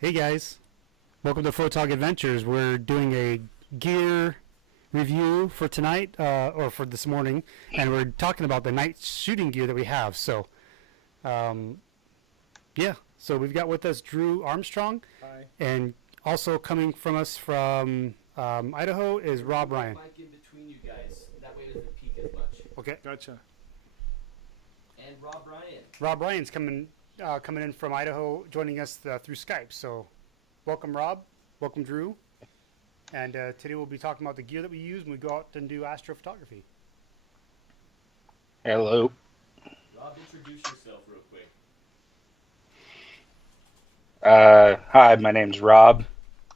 Hey guys, welcome to Photog Adventures. We're doing a gear review for tonight, or for this morning, and we're talking about the night shooting gear that we have. Um, yeah, so we've got with us Drew Armstrong, Hi. and also coming from us from Idaho is Rob Ryan. Mic in between you guys. That way it doesn't peak as much. Okay, Gotcha. And Rob Ryan. Rob Ryan's coming in from Idaho, joining us through Skype. So, welcome Rob, welcome Drew, and today we'll be talking about the gear that we use when we go out and do astrophotography. Hello. Rob, introduce yourself real quick. Hi, my name's Rob.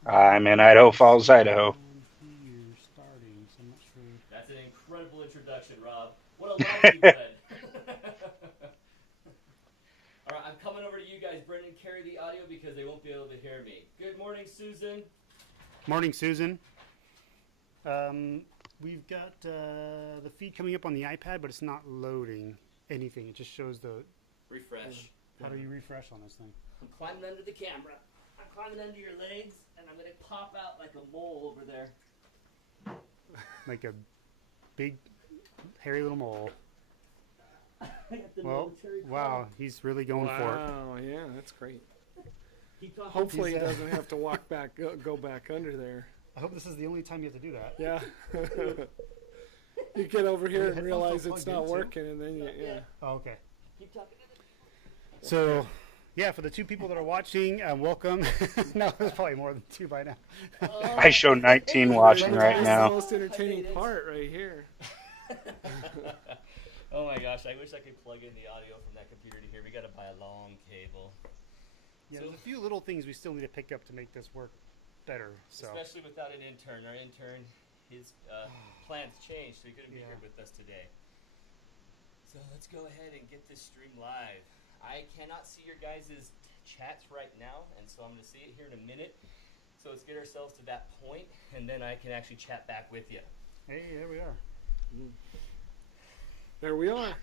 I'm in Idaho Falls, Idaho. Here starting, so I'm not sure. That's an incredible introduction, Rob. What a life you've led. All right, I'm coming over to you guys. Brendan, carry the audio because they won't be able to hear me. Good morning, Susan. Morning, Susan. We've got the feed coming up on the iPad, but it's not loading anything. It just shows the. Refresh. How do you refresh on this thing? I'm climbing under the camera. I'm climbing under your legs, and I'm going to pop out like a mole over there. Like a big, hairy little mole. Well, wow, he's really going for it. Wow, yeah, that's great. Keep talking. Hopefully he He's, doesn't have to walk back, go back under there. I hope this is the only time you have to do that. Yeah. You get over Are here the and headphones realize still it's plugged not in, too? working, and then yeah. Oh, okay. Keep talking. So, yeah, for the two people that are watching, welcome. No, there's probably more than two by now. I show 19 watching right That's now. the most entertaining part right here. Oh my gosh, I wish I could plug in the audio from that computer to here. We gotta buy a long cable. Yeah, So- there's a few little things we still need to pick up to make this work better. So, Especially without an intern. Our intern, his plans changed, so he couldn't be Yeah. here with us today. So let's go ahead and get this stream live. I cannot see your guys' chats right now, and so I'm going to see it here in a minute. So let's get ourselves to that point, and then I can actually chat back with you. hey, there we are. There we are.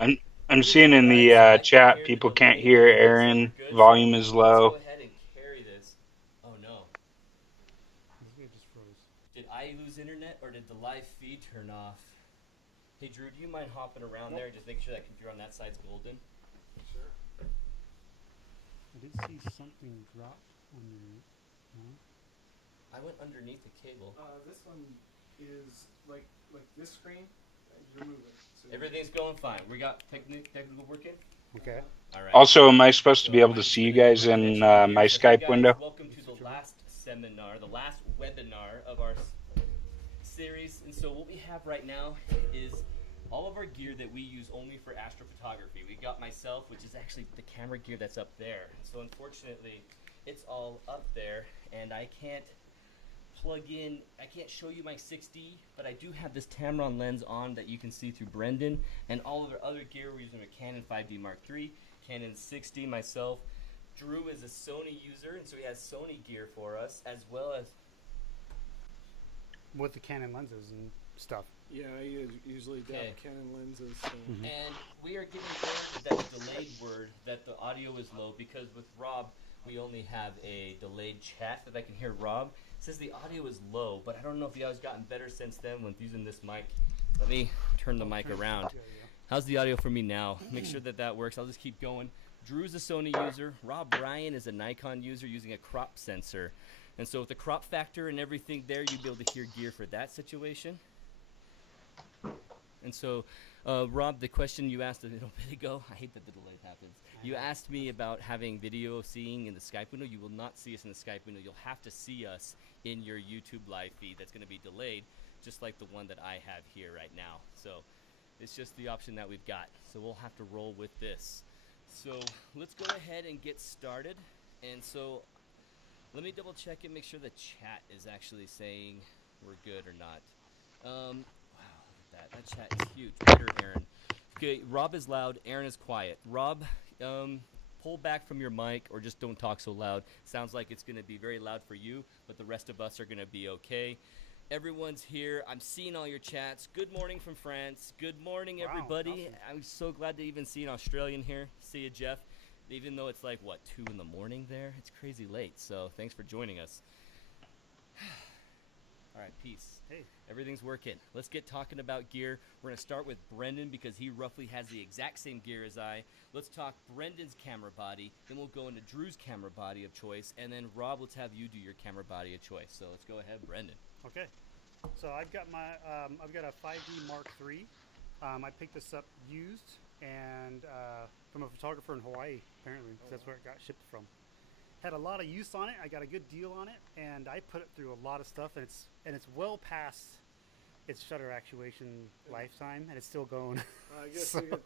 I'm seeing in the chat people can't hear Aaron. Volume is Let's low. go ahead and carry this. Oh no. This guy just froze. Did I lose internet, or did the live feed turn off? Hey Drew, do you mind hopping around there and just making sure that computer on that side's golden? Sure. I did see something drop on your. No? I went underneath the cable. This one is like this screen. You're moving. So Everything's going fine. We got technical working? Okay. All right. Also, am I supposed to be able to see you guys in my Skype window? Welcome to the last seminar, the last webinar of our series. And so what we have right now is all of our gear that we use only for astrophotography. We got myself, which is actually the camera gear that's up there. And so unfortunately, it's all up there, and I can't plug in, I can't show you my 6D, but I do have this Tamron lens on that you can see through Brendan, and all of our other gear. We're using a Canon 5D Mark III, Canon 6D myself. Drew is a Sony user, and so he has Sony gear for us, as well as With the Canon lenses and stuff. yeah, I usually dab Okay. Canon lenses. So. And we are getting word that's delayed word that the audio is low because with Rob, we only have a delayed chat that I can hear Rob. It says the audio is low, but I don't know if the audio's gotten better since then when using this mic. Let me turn the mic around. How's the audio for me now? Make sure that that works. I'll just keep going. Drew's a Sony user. Rob Ryan is a Nikon user using a crop sensor. And so with the crop factor and everything there, you'll be able to hear gear for that situation. And so, Rob, the question you asked a little bit ago, I hate that the delay happens. You asked me about having video seeing in the Skype window. You will not see us in the Skype window. You'll have to see us in your YouTube live feed that's going to be delayed, just like the one that I have here right now. So it's just the option that we've got. So we'll have to roll with this. So let's go ahead and get started. And so let me double check and make sure the chat is actually saying we're good or not. Wow, look at that. That chat is huge. Better, Aaron. Okay, Rob is loud. Aaron is quiet. Rob, pull back from your mic or just don't talk so loud. Sounds like it's going to be very loud for you, but the rest of us are going to be okay. Everyone's here. I'm seeing all your chats. Good morning from France. Good morning, Wow, everybody. awesome. I'm so glad to even see an Australian here. See you, Jeff. even though it's like what 2 in the morning there. It's crazy late. So thanks for joining us. All right, peace. Hey. Everything's working. Let's get talking about gear. We're going to start with Brendan because he roughly has the exact same gear as I. Let's talk Brendan's camera body. Then we'll go into Drew's camera body of choice. And then, Rob, let's have you do your camera body of choice. So let's go ahead, Brendan. Okay. So I've got my I've got a 5D Mark III. I picked this up used and from a photographer in Hawaii, apparently. That's where it got shipped from. Had a lot of use on it. I got a good deal on it, and I put it through a lot of stuff, and it's well past its shutter actuation lifetime, and it's still going. I guess you get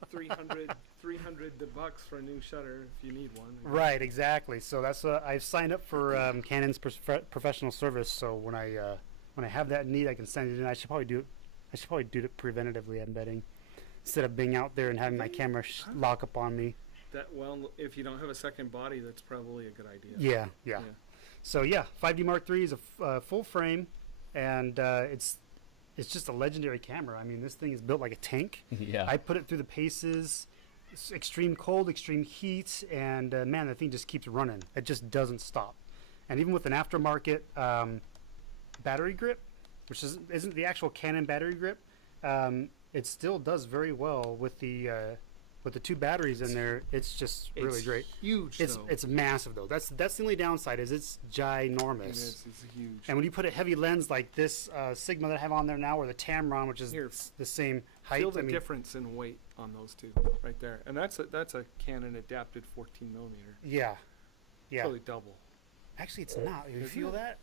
300 bucks for a new shutter if you need one. Right, exactly. So that's I've signed up for Canon's professional service. So when I have that need, I can send it in. I should probably do it preventatively. I'm betting, instead of being out there and having my camera lock up on me. If you don't have a second body, that's probably a good idea. Yeah. So yeah, 5D Mark III is a full frame, and it's just a legendary camera. I mean, this thing is built like a tank. Yeah. I put it through the paces, extreme cold, extreme heat, and man, the thing just keeps running. It just doesn't stop. And even with an aftermarket battery grip, which isn't the actual Canon battery grip, it still does very well with the 2 batteries in there. It's just really great. Huge. It's massive though. That's the only downside is it's ginormous. It is. It's huge. And when you put a heavy lens like this Sigma that I have on there now, or the Tamron, which is the same height, Feel the difference in weight on those two right there, and that's a Canon adapted 14 millimeter. Yeah. Probably double. Actually, it's not. You feel that?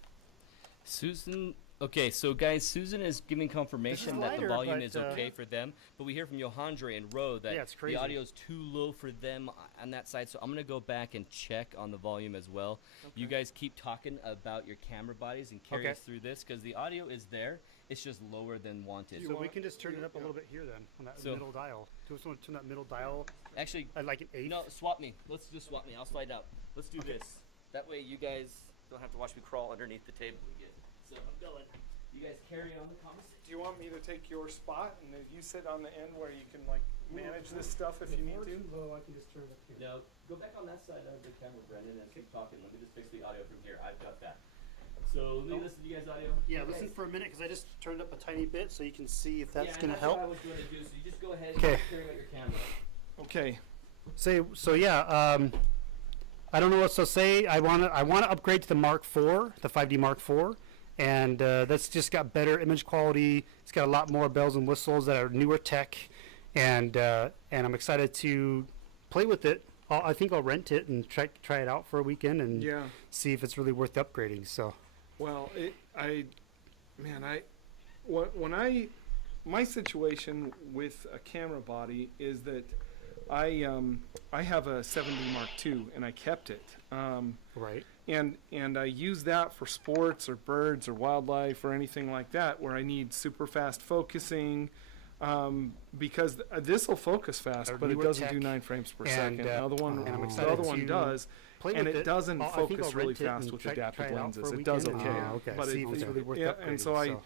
Susan. Okay, so guys, Susan is giving confirmation that the lighter, volume but, is okay for them, but we hear from Johandre and Ro that Yeah, it's crazy. the audio is too low for them on that side. So I'm gonna go back and check on the volume as well. You guys keep talking about your camera bodies and carry us through this because the audio is there. It's just lower than wanted. So we can just turn it up a little bit here then on that middle dial. Do we want to turn that middle dial? Actually, I'd like an 8. no, swap me. Let's just swap me. I'll slide out. Let's do this. That way you guys don't have to watch me crawl underneath the table again. So I'm going. You guys carry on the conversation. Do you want me to take your spot and if you sit on the end where you can like manage this stuff if you need to? Too low, I can just turn it up here. No, go back on that side of the camera, Brendan, and keep talking. Let me just fix the audio from here. I've got that. So let me listen to you guys' audio. Yeah, listen for a minute because I just turned up a tiny bit so you can see if that's going to That's help. what I was going to do. So you just go ahead and Okay. carry out your camera. Okay. So yeah, I don't know what to say. I want to upgrade to the Mark IV, the 5D Mark IV, and that's just got better image quality. It's got a lot more bells and whistles that are newer tech, and I'm excited to play with it. I think I'll rent it and try it out for a weekend and see if it's really worth upgrading. So. Well, my situation with a camera body is that I have a 70 Mark II and I kept it. Right. And I use that for sports or birds or wildlife or anything like that where I need super fast focusing, because this will focus fast, but it doesn't do 9 frames per second. The other one does. And it doesn't focus really fast with adaptive lenses. It does okay, but see if it's really worth upgrading. And so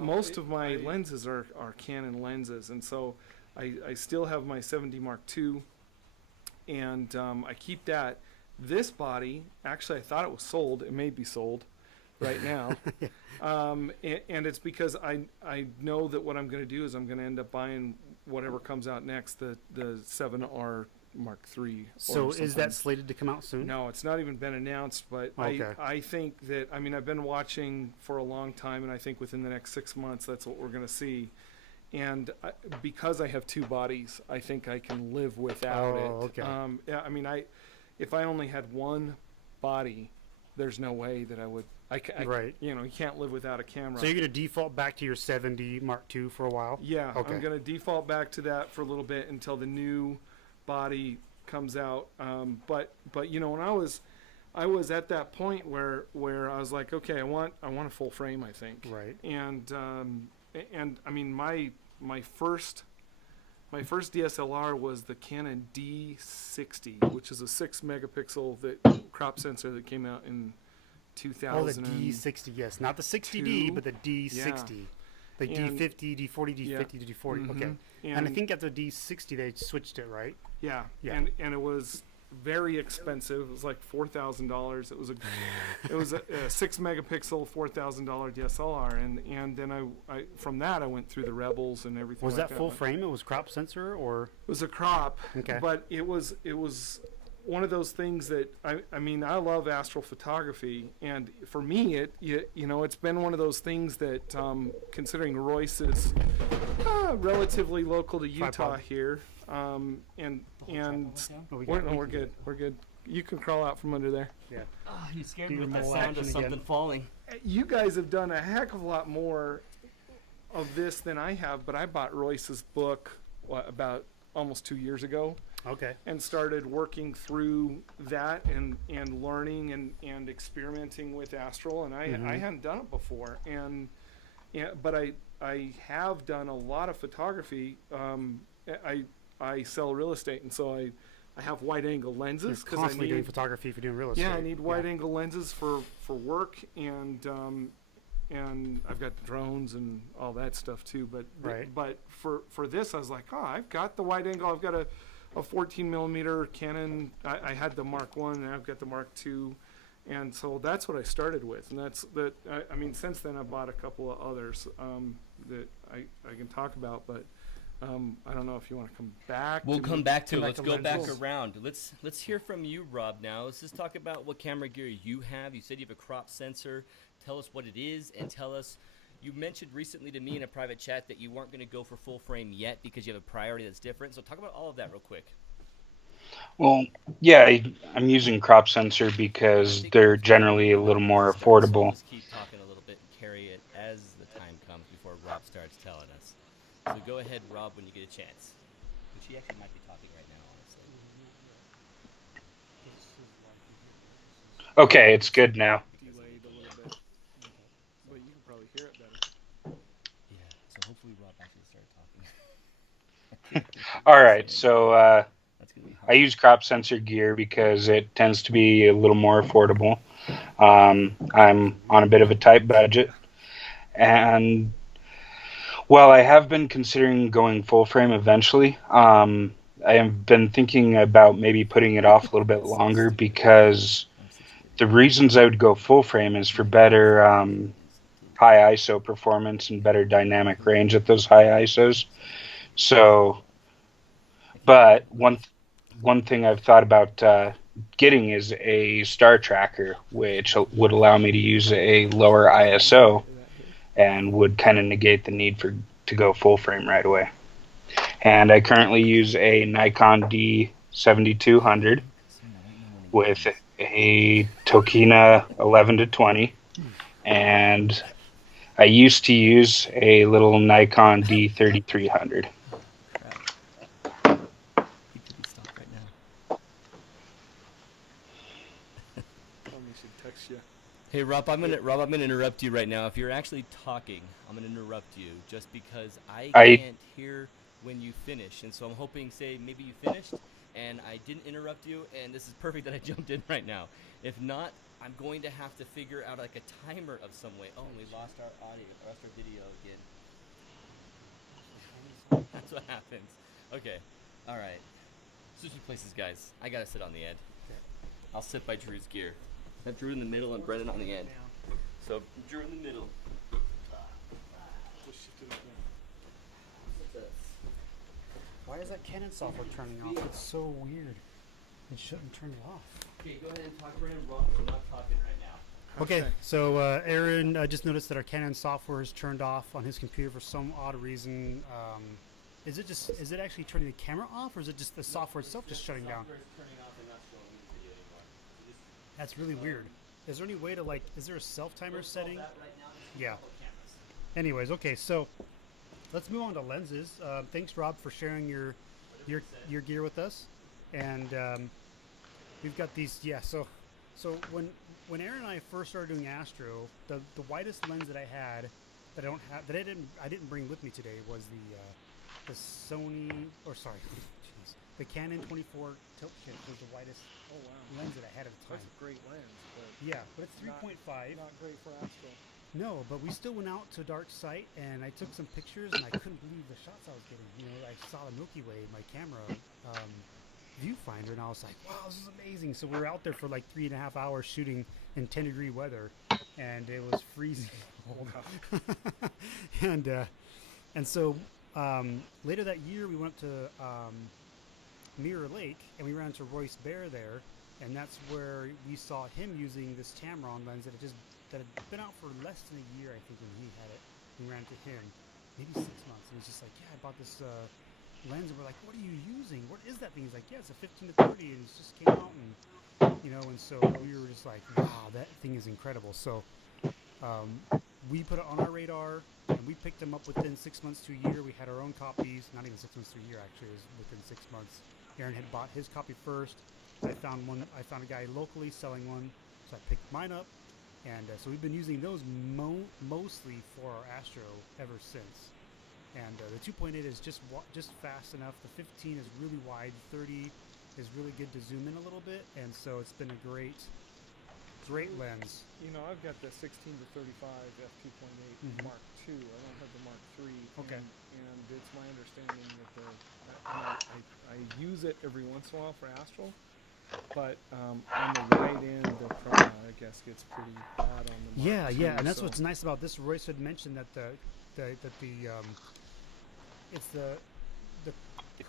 most of my lenses are Canon lenses, and so I still have my 70 Mark II, and I keep that. This body, actually, I thought it was sold. It may be sold right now, and it's because I know that what I'm going to do is I'm going to end up buying whatever comes out next, the 7R Mark III. So is that slated to come out soon? No, it's not even been announced, but I think that, I mean, I've been watching for a long time, and I think within the next 6 months, that's what we're going to see. And because I have 2 bodies, I think I can live without it. Yeah, I mean, if I only had one body, there's no way that I would. Right. You know, you can't live without a camera. So you're going to default back to your 70 Mark II for a while? Yeah, I'm going to default back to that for a little bit until the new body comes out. But you know, when I was at that point where I was like, okay, I want a full frame, I think. Right. And I mean, my first DSLR was the Canon D60, which is a 6 megapixel crop sensor that came out in 2000. Oh, the D60, yes, not the 60D, but the D60. Yeah. The D50, D40, D50 to D40. Okay. And I think at the D60 they switched it, right? Yeah. Yeah. And it was very expensive. It was like $4,000. It was a 6 megapixel $4,000 DSLR, and then I from that I went through the Rebels and everything. Was like that full frame? It was crop sensor or? It was a crop, Okay. but it was one of those things that I mean I love astrophotography, and for me it's been one of those things that considering Royce is relatively local to Utah Tripod. here, and Oh, we're good. You can crawl out from under there. Yeah. Oh, you scared Do me your with the mole sound of action something again. falling. You guys have done a heck of a lot more of this than I have, but I bought Royce's book about almost 2 years ago. Okay. And started working through that and learning and experimenting with Astral, and I hadn't done it before, but I have done a lot of photography. I sell real estate, and so I have wide angle lenses You're constantly doing photography if you're doing real estate. yeah, I need wide angle lenses for work, and I've got drones and all that stuff too. But Right. but for this, I was like, oh, I've got the wide angle. I've got a 14 millimeter Canon. I had the Mark I, and I've got the Mark II, and so that's what I started with. And I mean, since then I bought a couple of others that I can talk about, but. I don't know if you want to come back. We'll come back to it. Let's go back lenses. around. Let's hear from you, Rob, now. Let's just talk about what camera gear you have. You said you have a crop sensor. Tell us what it is, and tell us, you mentioned recently to me in a private chat that you weren't going to go for full frame yet because you have a priority that's different. So talk about all of that real quick. Well, yeah, I'm using crop sensor because they're generally a little more So affordable. just keep talking a little bit and carry it as the time comes before Rob starts telling us. So go ahead, Rob, when you get a chance. And she actually might be talking right now, honestly. Okay, it's good now. Delayed a little bit, but you can probably hear it better. Yeah, so hopefully Rob actually started talking. All right, so That's gonna be hard. I use crop sensor gear because it tends to be a little more affordable. I'm on a bit of a tight budget, and while I have been considering going full frame eventually, I have been thinking about maybe putting it off a little bit longer because the reasons I would go full frame is for better high ISO performance and better dynamic range at those high ISOs. So, but one thing I've thought about getting is a star tracker, which would allow me to use a lower ISO and would kind of negate the need to go full frame right away. And I currently use a Nikon D7200 with a Tokina 11-20, and I used to use a little Nikon D3300. He could be stopped right now. Probably should text you. Hey Rob, I'm gonna interrupt you right now. If you're actually talking, I'm gonna interrupt you just because I can't hear when you finish, and so I'm hoping, say, maybe you finished, and I didn't interrupt you, and this is perfect that I jumped in right now. If not, I'm going to have to figure out like a timer of some way. Oh, we lost our audio, lost our video again. That's what happens. Okay, all right. Switching places, guys. I gotta sit on the end. I'll sit by Drew's gear. Have Drew in the middle and Brennan on the end. So Drew in the middle. Just shift it up there. Why is that Canon software turning off? It's so weird. It shouldn't turn it off. Okay, go ahead and talk, Brennan. Rob, we're not talking right now. Okay, so Aaron just noticed that our Canon software is turned off on his computer for some odd reason. Is it actually turning the camera off, or is it just the software itself just shutting down? That's really weird. Is there any way to is there a self timer setting? Yeah. Anyways, okay, so let's move on to lenses. Thanks, Rob, for sharing your gear with us, and we've got these. Yeah, so when Aaron and I first started doing Astro, the widest lens that I had that I didn't bring with me today was the Sony, the Canon 24 tilt shift was the widest lens that I had at the time. That's a great lens, but Yeah, but it's 3.5. not great for Astro. No, but we still went out to a dark site, and I took some pictures, and I couldn't believe the shots I was getting. I saw the Milky Way in my camera, viewfinder, and I was like, wow, this is amazing. So we were out there for like 3.5 hours shooting in 10-degree weather, and it was freezing cold. And so later that year, we went to Mirror Lake, and we ran into Royce Bear there, and that's where we saw him using this Tamron lens that had been out for less than a year, I think, when he had it. We ran into him, maybe 6 months, and he's just like, yeah, I bought this lens, and we're like, what are you using? What is that thing? He's like, yeah, it's a 15 to 30, and it just came out, and and so we were just like, wow, that thing is incredible. So we put it on our radar, and we picked them up within 6 months to a year. We had our own copies, not even 6 months to a year, actually. It was within 6 months. Aaron had bought his copy first. I found a guy locally selling one, so I picked mine up. And so we've been using those mostly for our Astro ever since. And the 2.8 is just fast enough. The 15 is really wide. 30 is really good to zoom in a little bit. And so it's been a great lens. I've got the 16 to 35 f2.8 Mark II. I don't have the Mark III. Okay. And it's my understanding that I use it every once in a while for Astral. But on the wide end, the chroma, I guess, gets pretty bad on the Mark II, and that's what's nice about this. Royce had mentioned that it's the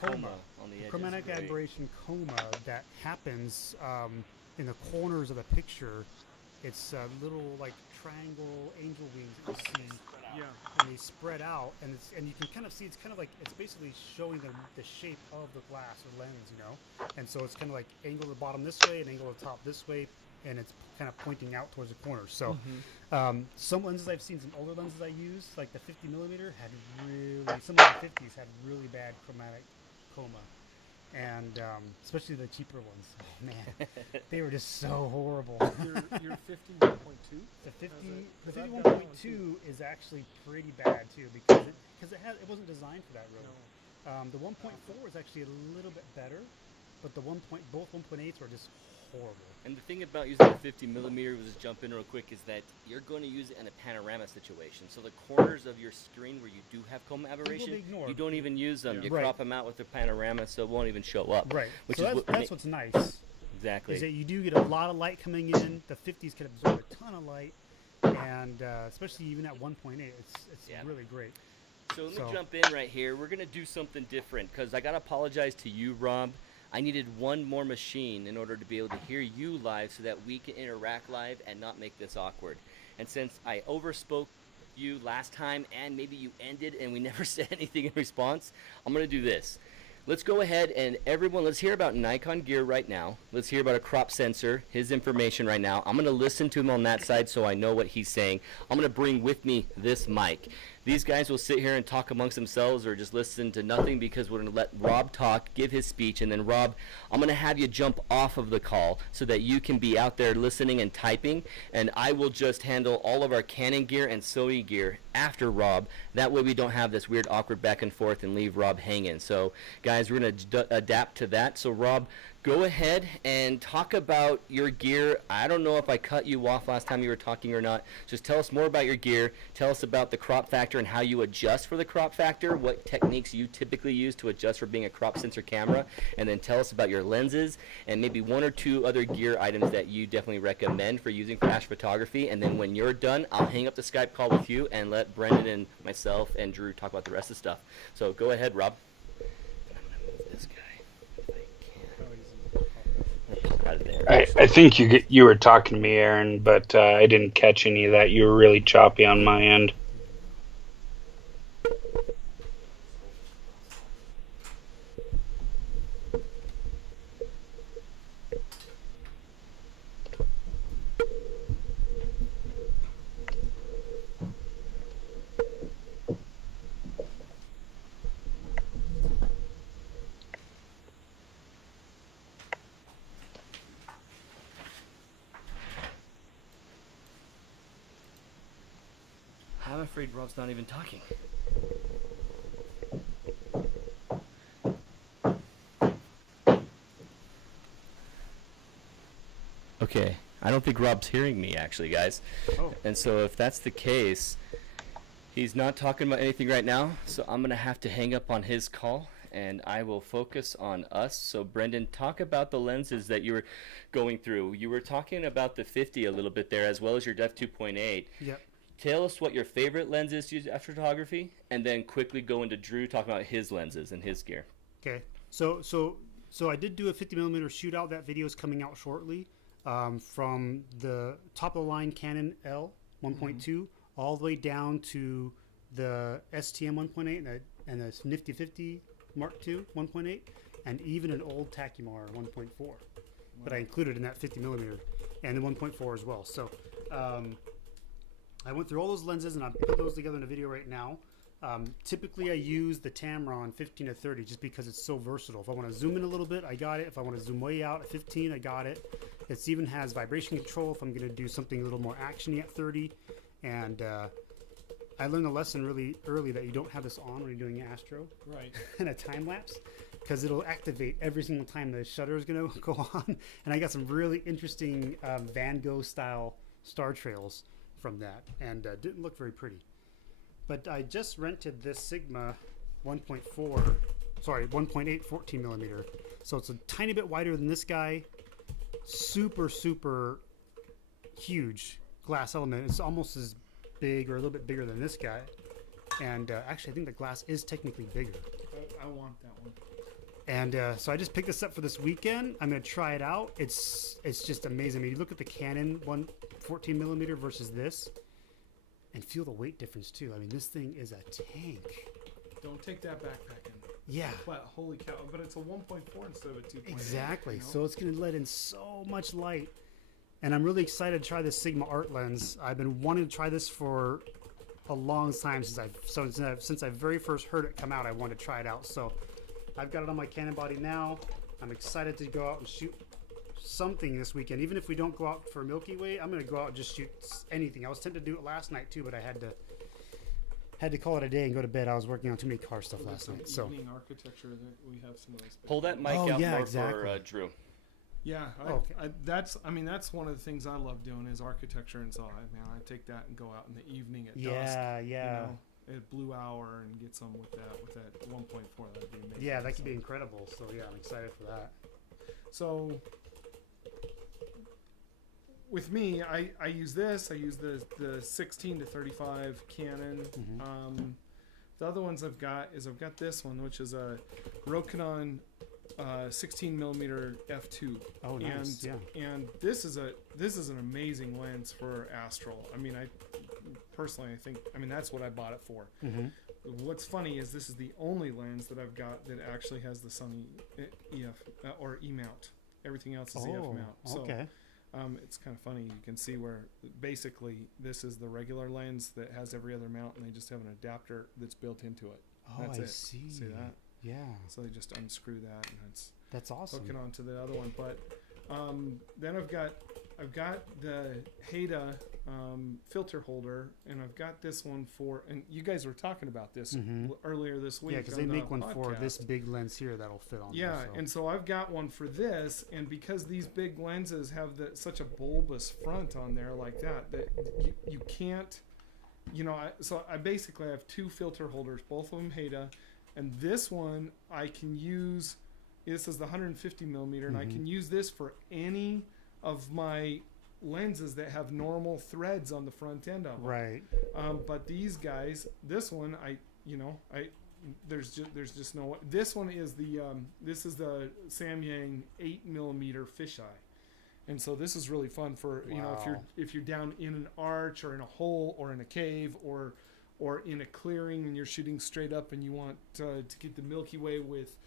coma on the edges, chromatic right? aberration coma that happens in the corners of the picture. It's little like triangle angel wings that you see. Yeah. And they spread out, and you can kind of see it's kind of like it's basically showing the shape of the glass or lens, And so it's kind of like angle the bottom this way and angle the top this way, and it's kind of pointing out towards the corner. So some lenses I've seen, some older lenses I used, like the 50 millimeter, some of the 50s had really bad chromatic coma. And especially the cheaper ones. Oh man, they were just so horrible. Your 51.2? The 51.2 is actually pretty bad too because it wasn't designed for that really. The 1.4 is actually a little bit better, but both 1.8s were just horrible. And the thing about using the 50 millimeter, we'll just jump in real quick, is that you're going to use it in a panorama situation. So the corners of your screen where you do have coma aberration, you don't even use them. You crop them out with the panorama, so it won't even show up. Right. Which so is that's what's nice. Exactly. Is that you do get a lot of light coming in. The 50s can absorb a ton of light, and especially even at 1.8, it's really great. So let me jump in right here. We're going to do something different because I got to apologize to you, Rob. I needed one more machine in order to be able to hear you live so that we can interact live and not make this awkward. And since I overspoke you last time and maybe you ended and we never said anything in response, I'm going to do this. Let's go ahead and everyone, let's hear about Nikon gear right now. Let's hear about a crop sensor, his information right now. I'm going to listen to him on that side so I know what he's saying. I'm going to bring with me this mic. These guys will sit here and talk amongst themselves or just listen to nothing because we're going to let Rob talk, give his speech, and then Rob, I'm going to have you jump off of the call so that you can be out there listening and typing, and I will just handle all of our Canon gear and Sony gear after Rob. That way we don't have this weird awkward back and forth and leave Rob hanging. So guys, we're going to adapt to that. So Rob, go ahead and talk about your gear. I don't know if I cut you off last time you were talking or not. Just tell us more about your gear. Tell us about the crop factor and how you adjust for the crop factor, what techniques you typically use to adjust for being a crop sensor camera, and then tell us about your lenses and maybe one or two other gear items that you definitely recommend for using flash photography. And then when you're done, I'll hang up the Skype call with you and let Brendan and myself and Drew talk about the rest of the stuff. So go ahead, Rob. I'm going to move this guy. I think you were talking to me, Aaron, but I didn't catch any of that. You were really choppy on my end. I'm afraid Rob's not even talking. Okay, I don't think Rob's hearing me actually, guys. Oh. And so if that's the case, he's not talking about anything right now, so I'm going to have to hang up on his call and I will focus on us. So Brendan, talk about the lenses that you were going through. You were talking about the 50 a little bit there, as well as your def 2.8. Yep. Tell us what your favorite lens is to use after photography, and then quickly go into Drew talking about his lenses and his gear. Okay. So I did do a 50mm shootout. That video is coming out shortly. From the top of the line Canon L 1.2 all the way down to the STM 1.8 and the Nifty 50 Mark II 1.8, and even an old Tacumar 1.4. But I included in that 50mm and the 1.4 as well. So I went through all those lenses and I put those together in a video right now. Typically I use the Tamron 15 to 30 just because it's so versatile. If I want to zoom in a little bit, I got it. If I want to zoom way out at 15, I got it. It even has vibration control if I'm going to do something a little more actiony at 30. And I learned a lesson really early that you don't have this on when you're doing astro, Right. and a time lapse, because it'll activate every single time the shutter is going to go on. And I got some really interesting Van Gogh style star trails from that, and didn't look very pretty. But I just rented this Sigma 1.8 14mm. So it's a tiny bit wider than this guy. Super huge glass element. It's almost as big or a little bit bigger than this guy. And actually I think the glass is technically bigger. I want that one. And so I just picked this up for this weekend. I'm going to try it out. It's just amazing. I mean, you look at the Canon 14mm versus this, and feel the weight difference too. I mean, this thing is a tank. Don't take that backpack in. Yeah. But holy cow! But it's a 1.4 instead of a 2.8. Exactly. You know? So it's going to let in so much light. And I'm really excited to try this Sigma art lens. I've been wanting to try this for a long time since I very first heard it come out. I wanted to try it out. So I've got it on my Canon body now. I'm excited to go out and shoot something this weekend. Even if we don't go out for Milky Way, I'm going to go out and just shoot anything. I was tempted to do it last night too, but I had to call it a day and go to bed. I was working on too many car stuff last night. So evening architecture that we have some of those. Pull that mic out more for Drew. Yeah, okay. that's one of the things I love doing is architecture, and so I take that and go out in the evening at dusk. Yeah. You know, at blue hour and get some with that 1.4. That'd be amazing. Yeah, that could be incredible. So yeah, I'm excited for that. So with me, I use this. I use the 16 to 35 Canon. The other ones I've got this one, which is a Rokinon 16mm f2. Oh, nice. And this is an amazing lens for astral. I mean, I think that's what I bought it for. What's funny is this is the only lens that I've got that actually has the Sony EF or E mount. Everything else is EF mount. So, okay. it's kind of funny. You can see where basically this is the regular lens that has every other mount, and they just have an adapter that's built into it. Oh, That's I it. see. See that? Yeah. So they just unscrew that, and it's That's awesome. hooking onto the other one. But then I've got the Haida filter holder, and I've got this one for. And you guys were talking about this earlier this week. Yeah, because on they make one podcast. for this big lens here that'll fit on. Yeah, there, so. and so I've got one for this, and because these big lenses have such a bulbous front on there like that you can't, so I basically have two filter holders, both of them Haida, and this one I can use. This is the 150mm, and I can use this for any of my lenses that have normal threads on the front end of them. Right. But these guys, this one, there's just no way. This one is this is the Samyang 8mm fisheye, and so this is really fun for if you're down in an arch or in a hole or in a cave or in a clearing and you're shooting straight up and you want to get the Milky Way with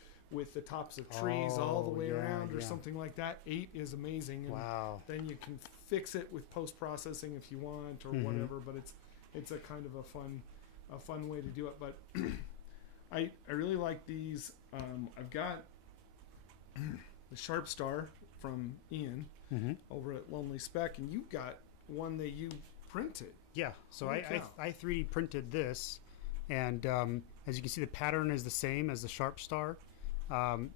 the tops of trees all the way around or something like that. 8 is amazing. And then you can fix it with post-processing if you want or whatever, but it's a kind of a fun way to do it. But I really like these. I've got the Sharp Star from Ian over at Lonely Speck, and you've got one that you printed. Yeah, so I 3D printed this, and as you can see, the pattern is the same as the Sharp Star.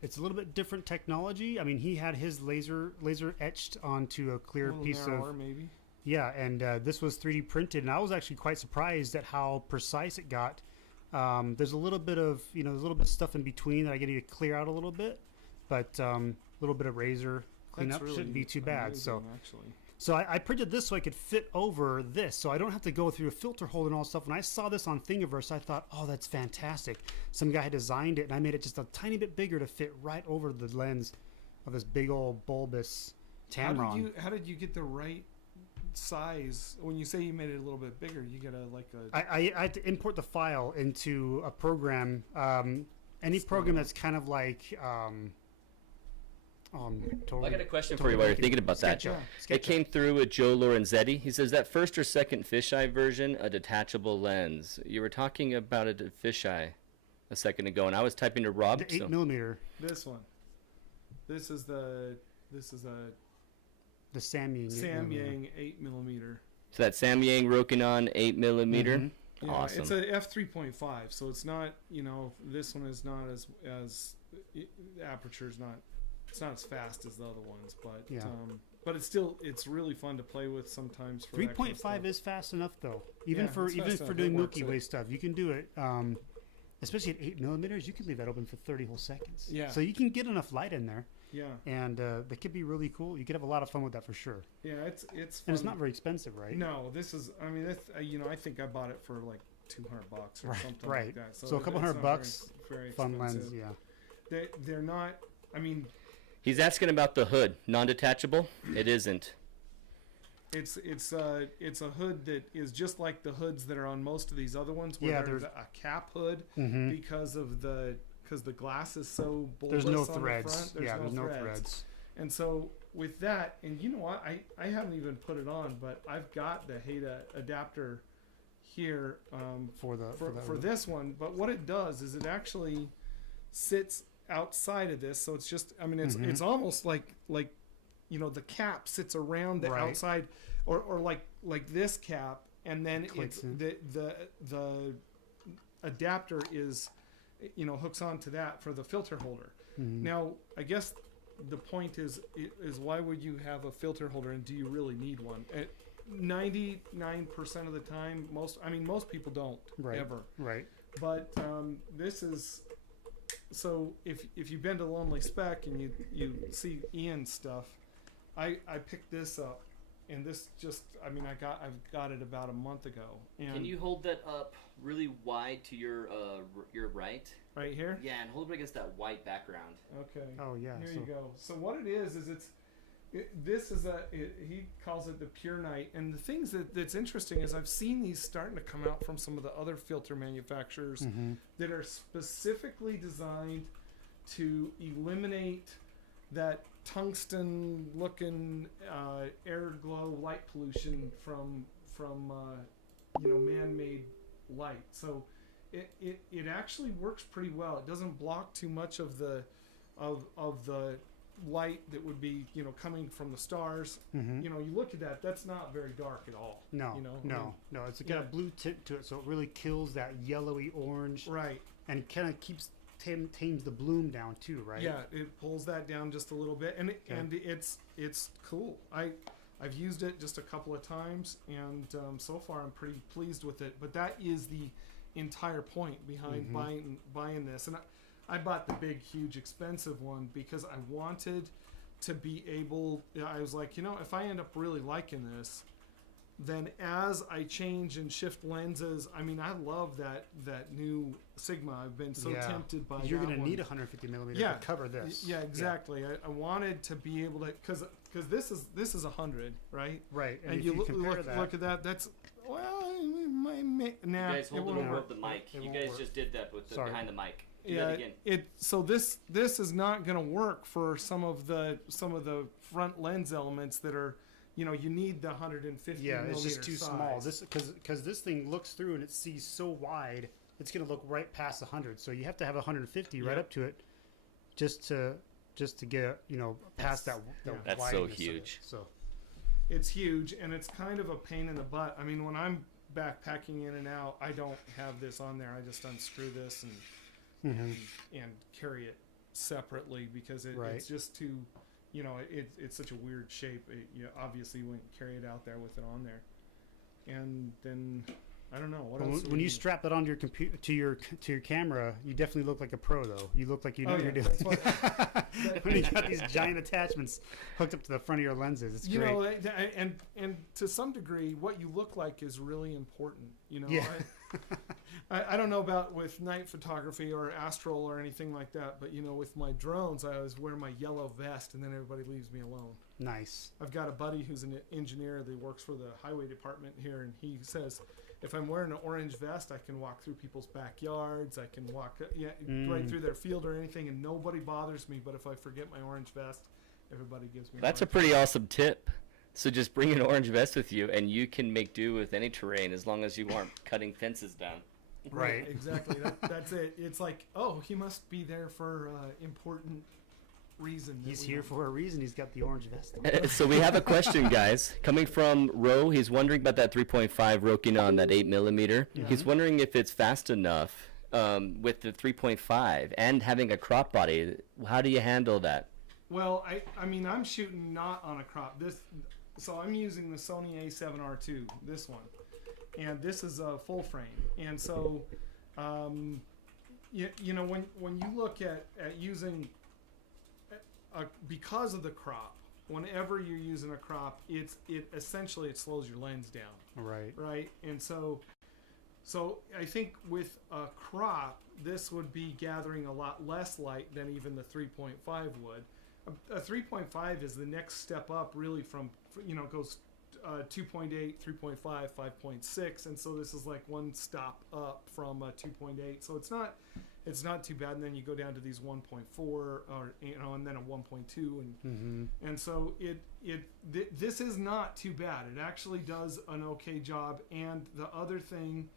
It's a little bit different technology. I mean, he had his laser etched onto a clear piece of maybe. Yeah, and this was 3D printed, and I was actually quite surprised at how precise it got. There's a little bit of stuff in between that I need to clear out a little bit, but a little bit of razor cleanup That's shouldn't be too bad. amazing, actually. So I printed this so I could fit over this, so I don't have to go through a filter hole and all stuff. When I saw this on Thingiverse, I thought, oh, that's fantastic. Some guy had designed it, and I made it just a tiny bit bigger to fit right over the lens of this big old bulbous Tamron. How did you get the right size? When you say you made it a little bit bigger, you get I had to import the file into a program, any program that's kind of like totally, I got a question totally for you while you're thinking about that. SketchUp. It came through with Joe Lorenzetti. He says that first or second fisheye version, a detachable lens. You were talking about a fisheye a second ago, and I was typing to Rob. The 8mm. this one. This is the The Samyang. Samyang 8mm. So that Samyang Rokinon 8mm. Mhm. Yeah, Awesome. it's a f3.5, so it's not, this one is not as the aperture's not, it's not as fast as the other ones, but Yeah. but it's really fun to play with sometimes. For that kind of 3.5 stuff. is fast enough though. Even Yeah, for it's fast enough. doing It works. Milky Way stuff, you can do it. Especially at 8mm, you can leave that open for 30 whole seconds. Yeah. So you can get enough light in there, Yeah, and that could be really cool. You could have a lot of fun with that for sure. yeah, it's fun. And it's not very expensive, right? No, this is. I mean, I think I bought it for like $200 or Right, something right. like that. So a couple it's $100 not bucks, very Fun expensive. lens, yeah. They're not. I mean, He's asking about the hood, non-detachable. It isn't. it's a hood that is just like the hoods that are on most of these other ones, where Yeah, there's there's- a cap hood Mhm. because the glass is so There's bulbous no on the threads. front. There's no threads. And so with that, and you know what, I haven't even put it on, but I've got the Heda adapter here For this one. But what it does is it actually sits outside of this, so it's just, I mean, it's almost like the cap sits around the Right. outside, or like this cap, and then Clicks it's in. the adapter is hooks onto that for the filter holder. Mhm. Now, I guess the point is why would you have a filter holder, and do you really need one? 99% of the time, most people don't Right. ever. Right. But this is, so if you've been to Lonely Speck and you see Ian's stuff, I picked this up, and this just, I've got it about a month ago. And Can you hold that up really wide to your right? right here? Yeah, and hold it against that white background. Okay. Oh yeah. Here so you go. So what it is he calls it the Pure Night, and the things that's interesting is I've seen these starting to come out from some of the other filter manufacturers Mhm. that are specifically designed to eliminate that tungsten looking air glow light pollution from man-made light. So it actually works pretty well. It doesn't block too much of the light that would be coming from the stars. Mhm. You look at that's not very dark at all. No. No. It's got a Yeah. blue tint to it, so it really kills that yellowy orange, Right. and kind of tames the bloom down too, right? Yeah, it pulls that down just a little bit, and it's cool. I've used it just a couple of times, and so far I'm pretty pleased with it. But that is the entire point behind buying this, and I bought the big, huge, expensive one because I wanted to be able. I was like, if I end up really liking this, then as I change and shift lenses, I love that new Sigma. I've been so Yeah. tempted by. You're that going to one. need 150mm Yeah. to cover this. Yeah, exactly. I wanted to be able to, because this is 100, right? Right. And if you compare that, look at that. That's now. You guys hold it won't over work. the mic. It You won't guys work. just did that with Sorry. behind the mic. Do Yeah, that again. so this is not going to work for some of the front lens elements that are, you need the 150. yeah, it's just too size. small. This because this thing looks through and it sees so wide, it's going to look right past 100. So you have to have 150 right Yep. up to it, just to get past that. That's wideness so of it. huge. So It's huge, and it's kind of a pain in the butt. When I'm backpacking in and out, I don't have this on there. I just unscrew this and carry it separately because Right. it's just too, it's such a weird shape. You obviously wouldn't carry it out there with it on there. And then I don't know what When, else. when you strap that onto your computer to your camera, you definitely look like a pro, though. You look like you know what you're doing. That's what, When you got these giant attachments hooked up to the front of your lenses, it's you great. know, and to some degree, what you look like is really important. You know, Yeah. I don't know about with night photography or astral or anything like that, but you know, with my drones, I always wear my yellow vest, and then everybody leaves me alone. Nice. I've got a buddy who's an engineer that works for the highway department here, and he says, if I'm wearing an orange vest, I can walk through people's backyards. I can walk right through their field or anything, and nobody bothers me. But if I forget my orange vest, everybody gives me. That's a pretty awesome tip. So just bring an orange vest with you, and you can make do with any terrain as long as you aren't cutting fences down. Right. Exactly. That's it. It's like, oh, he must be there for important reason. He's here for a reason. He's got the orange vest on. So we have a question, guys, coming from Ro. He's wondering about that 3.5 Rokinon, that 8mm. Yeah. He's wondering if it's fast enough with the 3.5 and having a crop body. How do you handle that? Well, I mean, I'm shooting not on a crop. So I'm using the Sony A7R2, this one, and this is a full frame. And so, you know, when you look at using because of the crop, whenever you're using a crop, it essentially slows your lens down. Right. And so I think with a crop, this would be gathering a lot less light than even the 3.5 would. A 3.5 is the next step up, really, from, you know, it goes 2.8, 3.5, 5.6, and so this is like one stop up from 2.8. So it's not too bad. And then you go down to these 1.4, or you know, and then a 1.2, and so this is not too bad. It actually does an okay job. And the other thing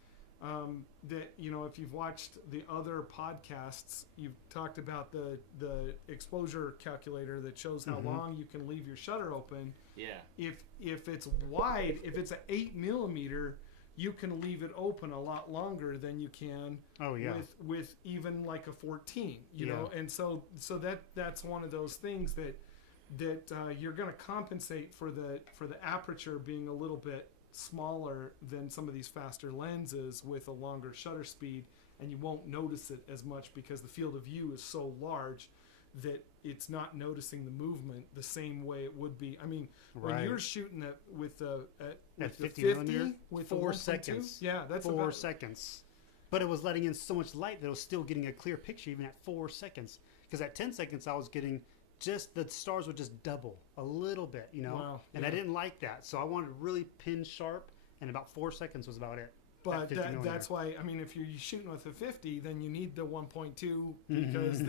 that, you know, if you've watched the other podcasts, you've talked about the exposure calculator that shows how long you can leave your shutter open. Yeah. If it's wide, if it's an 8mm, you can leave it open a lot longer than you can with even like a 14, you know. And so that's one of those things that you're going to compensate for the aperture being a little bit smaller than some of these faster lenses with a longer shutter speed, and you won't notice it as much because the field of view is so large that it's not noticing the movement the same way it would be. I mean, when you're shooting it with the 50 with 4 the 1.2, seconds. yeah, that's 4 about seconds. But it was letting in so much light that it was still getting a clear picture even at 4 seconds. Because at 10 seconds, I was getting just the stars would just double a little bit, you know. Wow, and I didn't like that, so I wanted really pin sharp, and about 4 seconds was about it. But that's why, I mean, if you're shooting with a 50, then you need the 1.2 because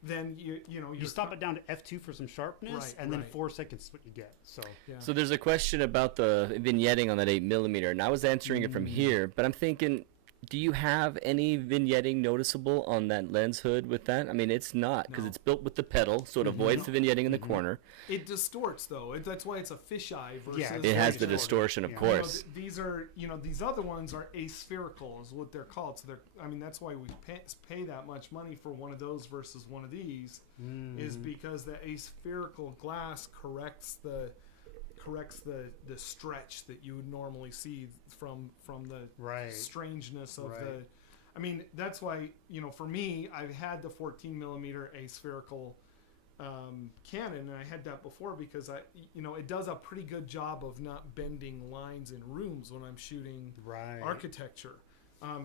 then you know you stop it down to f2 for some sharpness, and then 4 seconds is what you get. So So there's a question about the vignetting on that 8mm, and I was answering it from here, but I'm thinking, do you have any vignetting noticeable on that lens hood with that? I mean, it's not, because it's built with the pedal, so it avoids the vignetting in the corner. It distorts, though. That's why it's a fisheye versus. Yeah, It has the distortion, of course. These are, you know, these other ones are aspherical, is what they're called. So I mean, that's why we pay that much money for one of those versus one of these, is because the aspherical glass corrects the stretch that you would normally see from the strangeness of the. I mean, that's why, you know, for me, I've had the 14mm aspherical Canon, and I had that before because it does a pretty good job of not bending lines in rooms when I'm shooting architecture.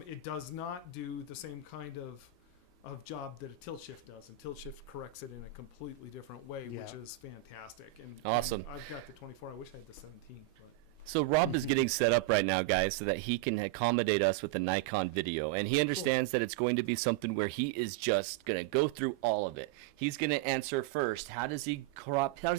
It does not do the same kind of job that a tilt shift does, and tilt shift corrects it in a completely different way, which is fantastic. And awesome. And I've got the 24. I wish I had the 17. But. So Rob is getting set up right now, guys, so that he can accommodate us with the Nikon video. And he understands that it's going to be something where he is just going to go through all of it. He's going to answer first, how does he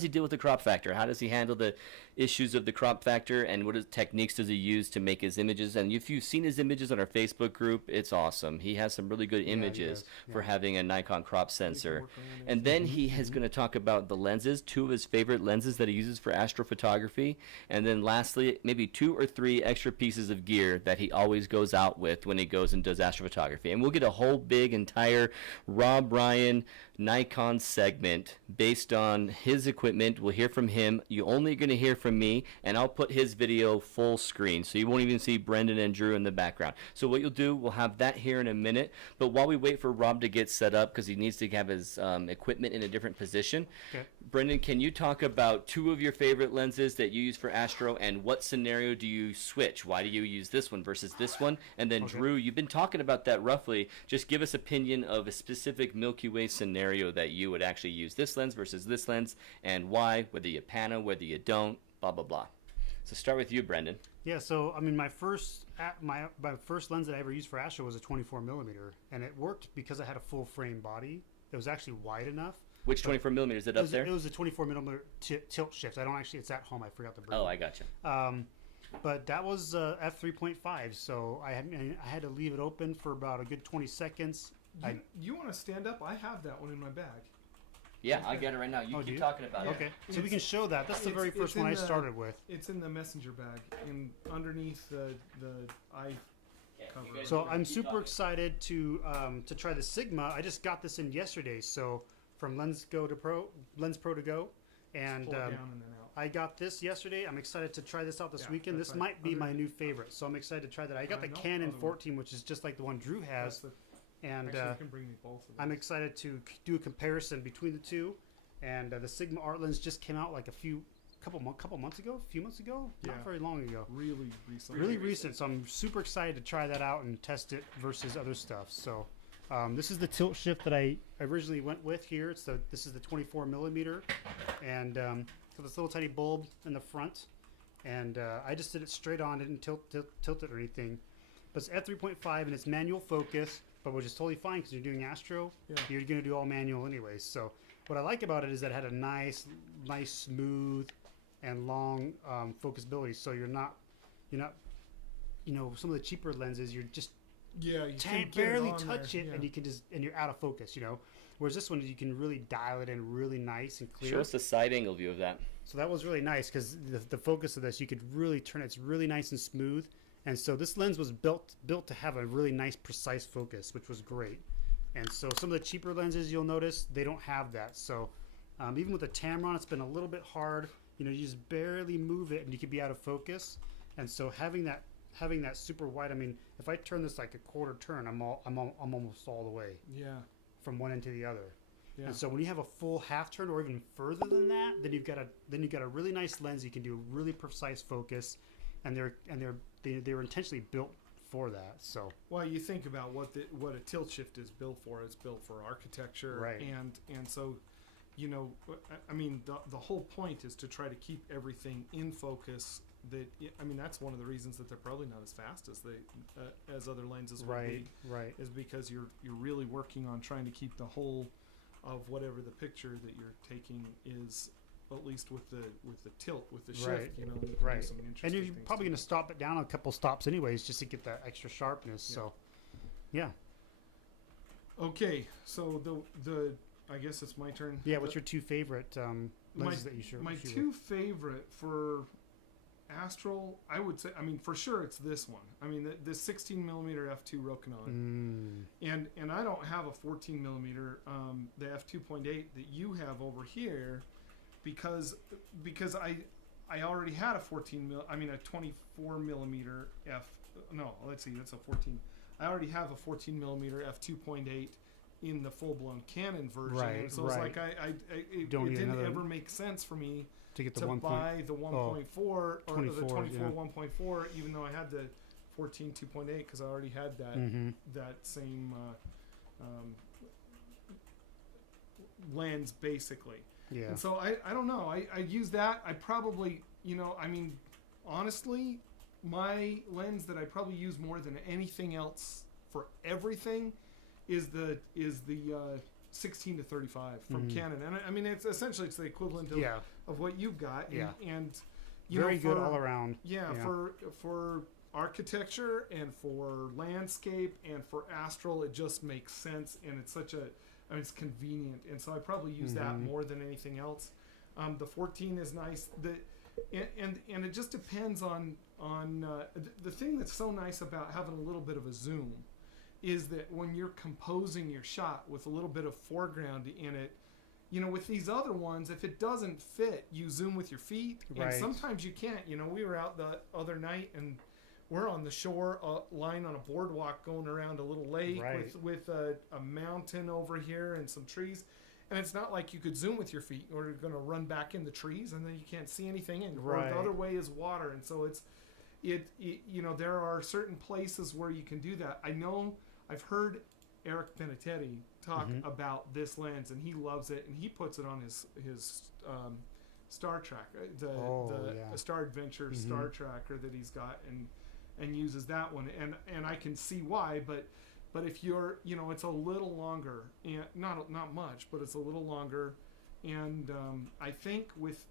deal with the crop factor? How does he handle the issues of the crop factor, and what techniques does he use to make his images? And if you've seen his images on our Facebook group, it's awesome. He has some really good images for having a Nikon crop sensor. And then he is going to talk about the lenses, 2 of his favorite lenses that he uses for astrophotography. And then lastly, maybe 2 or 3 extra pieces of gear that he always goes out with when he goes and does astrophotography. And we'll get a whole big entire Rob Ryan Nikon segment based on his equipment. We'll hear from him. You're only going to hear from me, and I'll put his video full screen, so you won't even see Brendan and Drew in the background. So what you'll do, we'll have that here in a minute. But while we wait for Rob to get set up, because he needs to have his equipment in a different position, Okay. Brendan, can you talk about 2 of your favorite lenses that you use for astro, and what scenario do you switch? Why do you use this one versus this one? And then Drew, you've been talking about that roughly. Just give us opinion of a specific Milky Way scenario that you would actually use this lens versus this lens, and why, whether you pana, whether you don't, blah blah blah. So start with you, Brendan. Yeah, so I mean, my first lens that I ever used for astro was a 24 millimeter, and it worked because I had a full frame body. It was actually wide enough. Which 24 millimeters? Is it up there? It was a 24 millimeter tilt shift. I don't actually. It's at home. I forgot to bring. Oh, it. I gotcha. But that was f3.5, so I had to leave it open for about a good 20 seconds. You want to stand up? I have that one in my bag. Yeah, I get it right now. You keep talking about it. Okay, so we can show that. That's the very first one I started with. It's in the messenger bag, and underneath the eye cover. So I'm super excited to try the Sigma. I just got this in yesterday, so from Lens Pro to Go, and Pull it down and then out. I got this yesterday. I'm excited to try this out this weekend. This might be my new favorite, so I'm excited to try that. I got the Canon 14, which is just like the one Drew has. And actually, you can bring me both of I'm those. excited to do a comparison between the two. And the Sigma Art lens just came out like a few months ago, not very long ago. Really recent. Really recent. So I'm super excited to try that out and test it versus other stuff. So this is the tilt shift that I originally went with here. This is the 24 millimeter, and got this little tiny bulb in the front. And I just did it straight on, didn't tilt it or anything. But it's f3.5 and it's manual focus. But which is totally fine because you're doing astro. Yeah. You're going to do all manual anyways. So what I like about it is that it had a nice, smooth, and long focusability. So you're not, some of the cheaper lenses, you're just You can't barely touch it, and you can and you're out of focus. Whereas this one, you can really dial it in really nice and clear. Show us the side angle view of that. So that was really nice because the focus of this, you could really turn it. It's really nice and smooth. And so this lens was built to have a really nice, precise focus, which was great. And so some of the cheaper lenses, you'll notice, they don't have that. So even with the Tamron, it's been a little bit hard. You just barely move it, and you could be out of focus. And so having that super wide, I mean, if I turn this like a quarter turn, I'm almost all the way. Yeah. From one end to the other. Yeah. And so when you have a full half turn or even further than that, then you've got a really nice lens. You can do really precise focus, and they were intentionally built for that. So well, you think about what a tilt shift is built for. It's built for architecture, right? And so, I mean, the whole point is to try to keep everything in focus. That's one of the reasons that they're probably not as fast as other lenses would be. Right. Is because you're really working on trying to keep the whole of whatever the picture that you're taking is, at least with the tilt, with the shift, right. Right. And you're probably going to stop it down a couple stops anyways, just to get that extra sharpness. Yeah. So, yeah. Okay, so the I guess it's my turn. Yeah. What's your 2 favorite lenses that you shoot? My 2 favorite for Astral, I would say. I mean, for sure, it's this one. I mean, the 16 millimeter f2 Rokinon, and I don't have a 14 millimeter, the f2.8 that you have over here, because I already had a 24 millimeter that's a 14. I already have a 14 millimeter f2.8 in the full blown Canon version. Right. So it's like it didn't ever make sense for me to get the to 1. buy the 1.4 or the 24 yeah. 1.4, even though I had the 14 2.8 because I already had that that same lens basically. Yeah. And so I don't know. I use that. I probably honestly, my lens that I probably use more than anything else for everything is the 16 to 35 from Canon, and I mean it's essentially the equivalent of what you've got, and very good all around. Yeah, for architecture and for landscape and for astral, it just makes sense, and it's it's convenient, and so I probably use that more than anything else. The 14 is nice. And it just depends on the thing that's so nice about having a little bit of a zoom is that when you're composing your shot with a little bit of foreground in it, you know, with these other ones, if it doesn't fit, you zoom with your feet, and sometimes you can't. You know, we were out the other night, and we're on the shore, lying on a boardwalk, going around a little lake with a mountain over here and some trees, and it's not like you could zoom with your feet, or you're going to run back in the trees, and then you can't see anything, and or the other way is water, and so it you know, there are certain places where you can do that. I know I've heard Eric Benetetti talk about this lens, and he loves it, and he puts it on his Star Tracker, the Star Adventure Star Tracker that he's got, and uses that one, and I can see why, but if you're, you know, it's a little longer, and not much, but it's a little longer, and I think with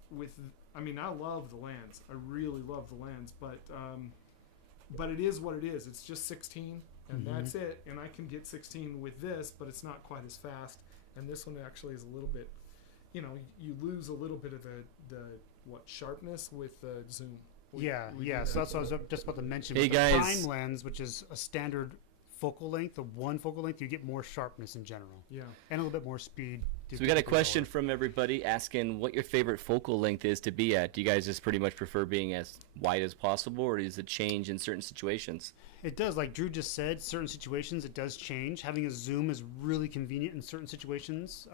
I mean, I love the lens, I really love the lens, but it is what it is. It's just 16. And that's it. And I can get 16 with this, but it's not quite as fast. And this one actually is a little bit, you know, you lose a little bit of the sharpness with the zoom. So that's what I was just about to mention. Hey with guys, the prime lens, which is a standard focal length, the one focal length, you get more sharpness in general. Yeah. And a little bit more speed. So we got a question from everybody asking what your favorite focal length is to be at. Do you guys just pretty much prefer being as wide as possible, or does it change in certain situations? It does. Like Drew just said, certain situations it does change. Having a zoom is really convenient in certain situations.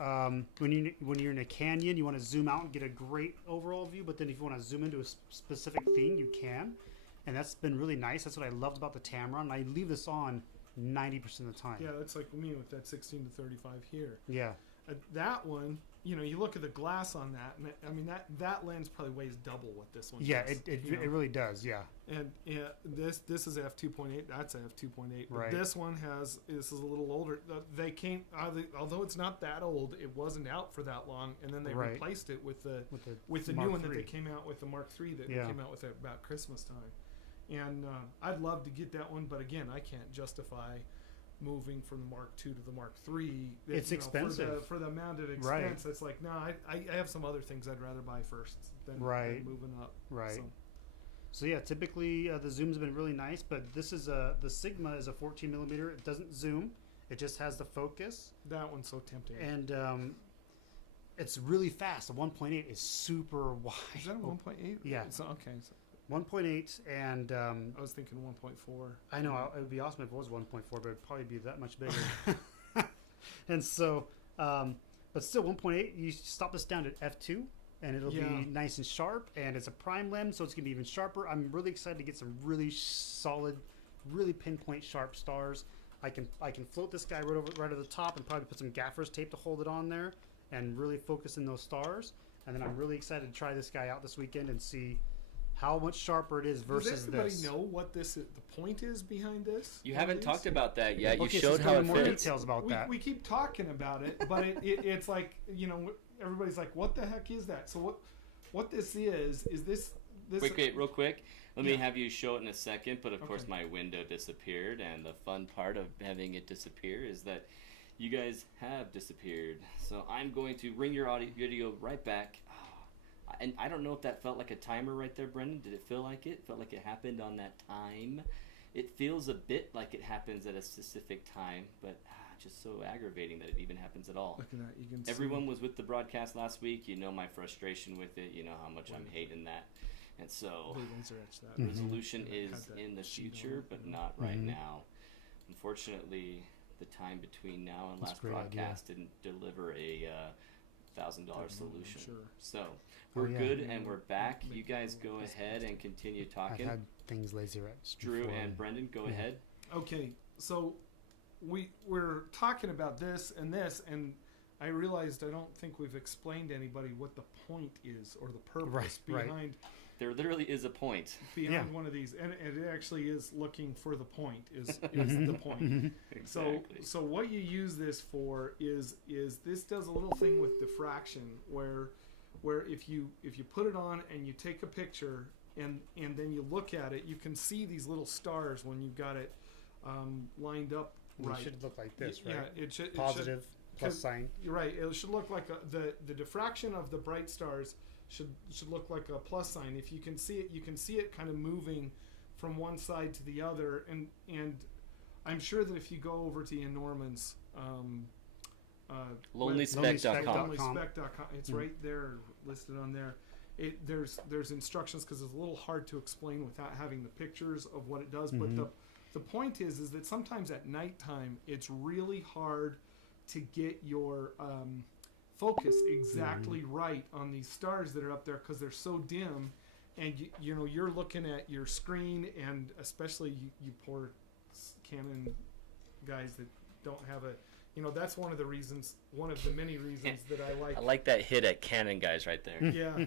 When you're in a canyon, you want to zoom out and get a great overall view, but then if you want to zoom into a specific thing, you can. And that's been really nice. That's what I loved about the Tamron. I leave this on 90% of the time. Yeah, that's like me with that 16 to 35 here. Yeah. That one, you know, you look at the glass on that, and I mean that lens probably weighs double what this one does. It really does, yeah. And this is f2.8, that's f2.8. But this one is a little older. They came, although it's not that old, it wasn't out for that long, and then they replaced it with the new one that they came out with, the Mark III that they came out with at about Christmas time. And I'd love to get that one, but again, I can't justify moving from the Mark II to the Mark III. It's expensive. For the amount of expense. It's like, no, I have some other things I'd rather buy first than moving up. So yeah, typically the zoom's been really nice, but this is the Sigma is a 14 millimeter. It doesn't zoom. It just has the focus. That one's so tempting. And it's really fast. The 1.8 is super wide. Is that a 1.8? Yeah. Okay. 1.8 and I was thinking 1.4. I know it would be awesome if it was 1.4, but it'd probably be that much bigger. And so, but still 1.8. You stop this down at f2, and it'll be nice and sharp. And it's a prime lens, so it's gonna be even sharper. I'm really excited to get some really solid, really pinpoint sharp stars. I can float this guy right at the top, and probably put some gaffer's tape to hold it on there, and really focus in those stars. And then I'm really excited to try this guy out this weekend and see how much sharper it is versus this. Does everybody know what the point is behind this? You haven't talked about that yet. Okay, you showed how it more fits. Details about that. We keep talking about it, but it's like, you know, everybody's like, what the heck is that? So what this is this... Wait, real quick. Let me have you show it in a second, but of course my window disappeared, and the fun part of having it disappear is that you guys have disappeared. So I'm going to bring your video right back. And I don't know if that felt like a timer right there, Brendan. Did it feel like it? Felt like it happened on that time? It feels a bit like it happens at a specific time, but just so aggravating that it even happens at all. Look at that. You can Everyone was with the broadcast last week. You know my frustration with it. You know how much I'm hating that. And so resolution is in the future, but not right now. Unfortunately, the time between now and last broadcast didn't deliver a $1,000 solution. Sure. So we're good and we're back. You guys go ahead and continue talking. I've had things laser etched. Drew and Brendan, go ahead. Okay, so we're talking about this, and I realized I don't think we've explained to anybody what the point is or the purpose behind. There literally is a point behind one of these, and it actually is looking for the point. Is the point? Exactly. So what you use this for is this does a little thing with diffraction where if you put it on and you take a picture and then you look at it, you can see these little stars when you've got it lined up right. It should look like this, right? Yeah, it should positive plus sign. You're right. It should look like the diffraction of the bright stars should look like a plus sign. If you can see it, kind of moving from one side to the other, and I'm sure that if you go over to Ian Norman's LonelySpec.com. LonelySpec.com, it's right there listed on there. There's instructions because it's a little hard to explain without having the pictures of what it does. But the point is that sometimes at nighttime it's really hard to get your focus exactly right on these stars that are up there because they're so dim, and you're looking at your screen, and especially you poor Canon guys that don't have a, that's one of the many reasons that I like. I like that hit at Canon guys right there. Yeah.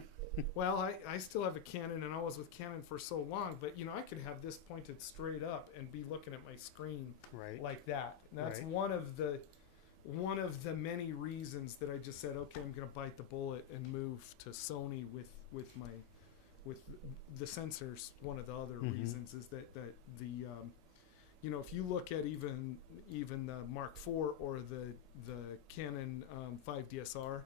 Well, I still have a Canon, and I was with Canon for so long, but I could have this pointed straight up and be looking at my screen like that. And that's one of the many reasons that I just said, okay, I'm going to bite the bullet and move to Sony with the sensors. One of the other reasons is that the if you look at even the Mark IV or the Canon 5DSR,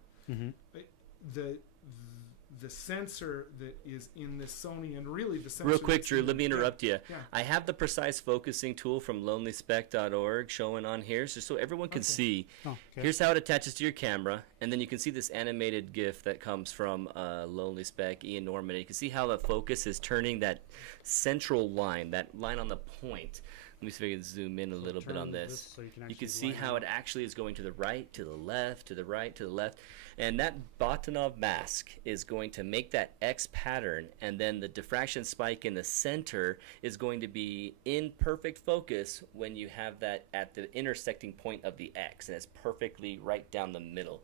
the sensor that is in this Sony, and really the sensor. Real quick, Drew, let me interrupt you. Yeah. I have the precise focusing tool from lonelyspec.org showing on here, so everyone can see. Oh, okay. Here's how it attaches to your camera, and then you can see this animated GIF that comes from Lonely Spec, Ian Norman. And you can see how the focus is turning that central line, that line on the point. Let me see if I can zoom in a little bit on this. So you can see how it actually is going to the right, to the left, to the right, to the left. And that Batonov mask is going to make that X pattern, and then the diffraction spike in the center is going to be in perfect focus when you have that at the intersecting point of the X, and it's perfectly right down the middle.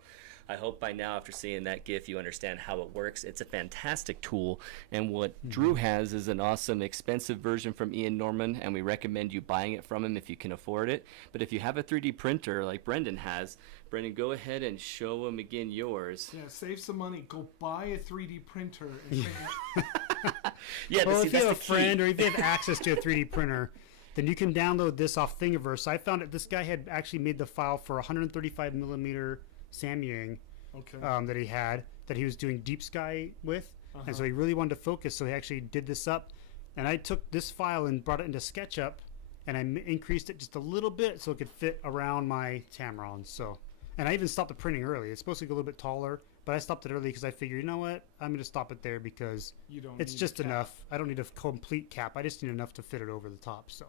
I hope by now, after seeing that GIF, you understand how it works. It's a fantastic tool, and what Drew has is an awesome, expensive version from Ian Norman, and we recommend you buying it from him if you can afford it. But if you have a 3D printer like Brendan has, Brendan, go ahead and show him again yours. Yeah, save some money. Go buy a 3D printer. And Yeah, well, see, if you that's have a the friend key. or if you have access to a 3D printer, then you can download this off Thingiverse. I found that this guy had actually made the file for 135 millimeter Samyang that he had, that he was doing deep sky with. And so he really wanted to focus, so he actually did this up. And I took this file and brought it into SketchUp, and I increased it just a little bit so it could fit around my Tamron. So, and I even stopped the printing early. It's supposed to go a little bit taller, but I stopped it early because I figured, you know what, I'm going to stop it there because it's just enough. I don't need a complete cap. I just need enough to fit it over the top. So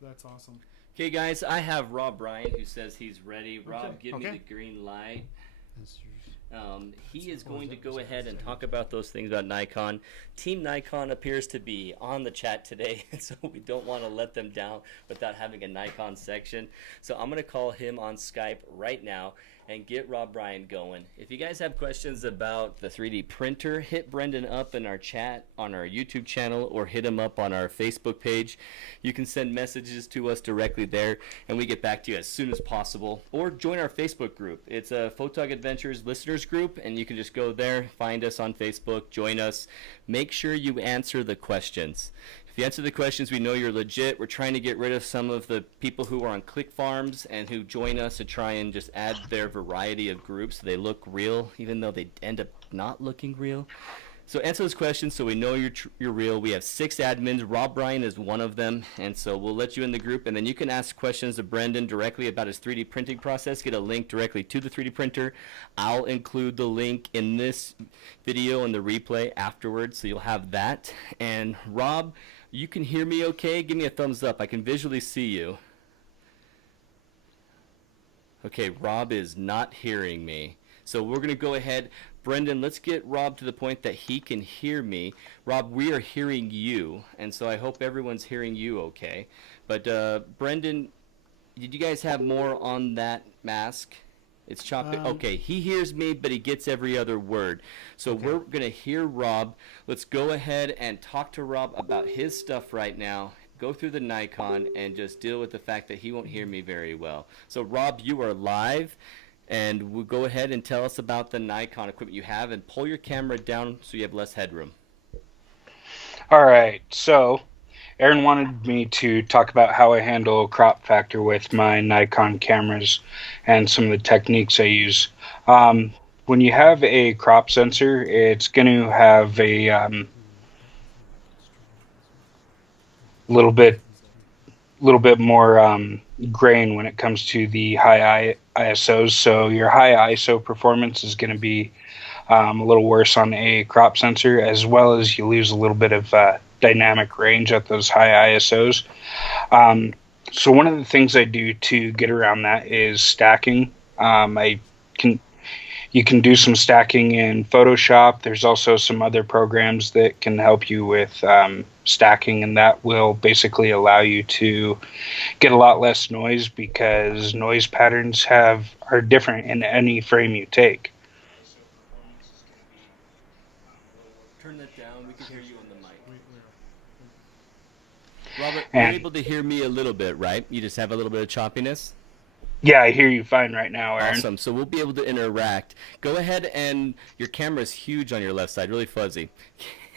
that's awesome. Okay, guys, I have Rob Bryant who says he's ready. Rob, give me the green light. He is going to go ahead and talk about those things about Nikon. Team Nikon appears to be on the chat today, and so we don't want to let them down without having a Nikon section. So I'm going to call him on Skype right now and get Rob Bryant going. If you guys have questions about the 3D printer, hit Brendan up in our chat on our YouTube channel or hit him up on our Facebook page. You can send messages to us directly there, and we get back to you as soon as possible. Or join our Facebook group. It's a Photog Adventures listeners group, and you can just go there, find us on Facebook, join us. Make sure you answer the questions. If you answer the questions, we know you're legit. We're trying to get rid of some of the people who are on click farms and who join us to try and just add their variety of groups so they look real, even though they end up not looking real. So answer those questions so we know you're real. We have 6 admins. Rob Bryan is one of them, and so we'll let you in the group, and then you can ask questions to Brendan directly about his 3D printing process. Get a link directly to the 3D printer. I'll include the link in this video and the replay afterwards, so you'll have that. And Rob, you can hear me okay? Give me a thumbs up. I can visually see you. Okay, Rob is not hearing me. So we're going to go ahead. Brendan, let's get Rob to the point that he can hear me. Rob, we are hearing you, and so I hope everyone's hearing you okay. But Brendan, did you guys have more on that mask? It's chopping. Okay, he hears me, but he gets every other word. So we're going to hear Rob. Let's go ahead and talk to Rob about his stuff right now. Go through the Nikon and just deal with the fact that he won't hear me very well. So Rob, you are live. And we'll go ahead and tell us about the Nikon equipment you have, and pull your camera down so you have less headroom. All right, so Aaron wanted me to talk about how I handle crop factor with my Nikon cameras and some of the techniques I use. When you have a crop sensor, it's going to have a little bit little bit more grain when it comes to the high ISOs. So your high ISO performance is going to be a little worse on a crop sensor, as well as you lose a little bit of dynamic range at those high ISOs. So one of the things I do to get around that is stacking. You can do some stacking in Photoshop. There's also some other programs that can help you with stacking, and that will basically allow you to get a lot less noise, because noise patterns are different in any frame you take. Turn that down. We can hear you on the mic. Robert, And- you're able to hear me a little bit, right? You just have a little bit of choppiness? Yeah, I hear you fine right now, Aaron. Awesome. So we'll be able to interact. Go ahead, and your camera is huge on your left side, really fuzzy.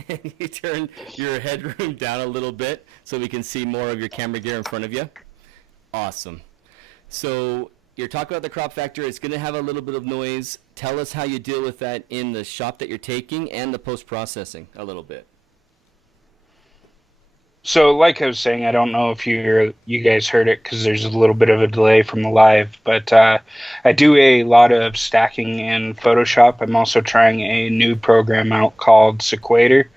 Can you turn your headroom down a little bit so we can see more of your camera gear in front of you? Awesome. So you're talking about the crop factor. It's going to have a little bit of noise. Tell us how you deal with that in the shot that you're taking and the post-processing a little bit. So, like I was saying, I don't know if you guys heard it because there's a little bit of a delay from the live, but I do a lot of stacking in Photoshop. I'm also trying a new program out called Sequator,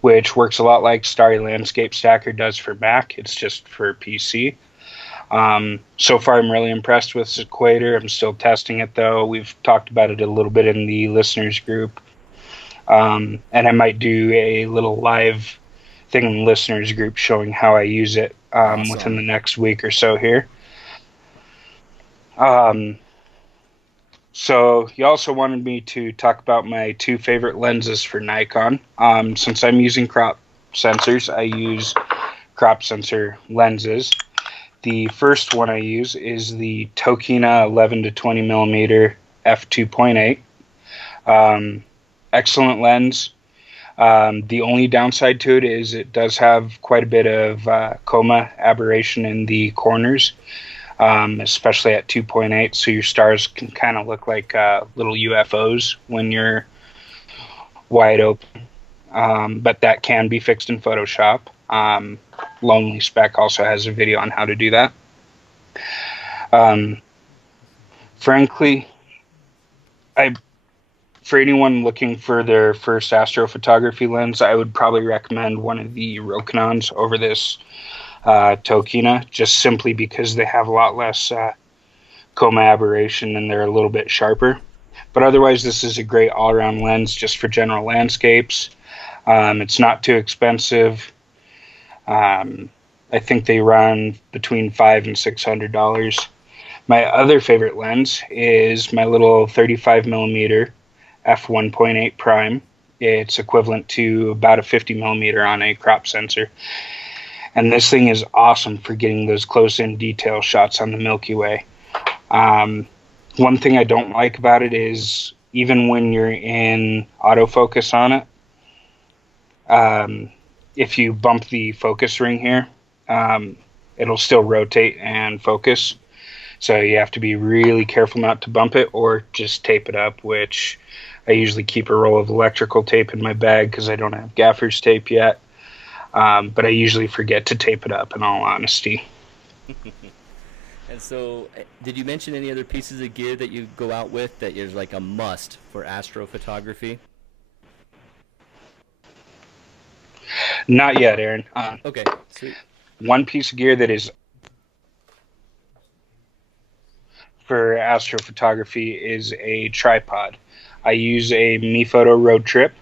which works a lot like Starry Landscape Stacker does for Mac. It's just for PC. So far, I'm really impressed with Sequator. I'm still testing it, though. We've talked about it a little bit in the listeners group. And I might do a little live thing in the listeners group showing how I use it Awesome. within the next week or so here. So you also wanted me to talk about my two favorite lenses for Nikon. Since I'm using crop sensors, I use crop sensor lenses. The first one I use is the Tokina 11 to 20 millimeter f2.8. Excellent lens. The only downside to it is it does have quite a bit of coma aberration in the corners, especially at 2.8, so your stars can kind of look like little UFOs when you're wide open. But that can be fixed in Photoshop. Lonely Spec also has a video on how to do that. Frankly, for anyone looking for their first astrophotography lens, I would probably recommend one of the Rokinons over this Tokina, just simply because they have a lot less coma aberration and they're a little bit sharper. But otherwise, this is a great all-around lens just for general landscapes. It's not too expensive. I think they run between $500 and $600. My other favorite lens is my little 35 millimeter f1.8 prime. It's equivalent to about a 50 millimeter on a crop sensor. And this thing is awesome for getting those close-in detail shots on the Milky Way. One thing I don't like about it is even when you're in autofocus on it, if you bump the focus ring here, it'll still rotate and focus. So you have to be really careful not to bump it or just tape it up, which I usually keep a roll of electrical tape in my bag because I don't have gaffer's tape yet. But I usually forget to tape it up, in all honesty. And so, did you mention any other pieces of gear that you go out with that is like a must for astrophotography? Not yet, Aaron. Okay, sweet. One piece of gear that is for astrophotography is a tripod. I use a MiPhoto Road Trip.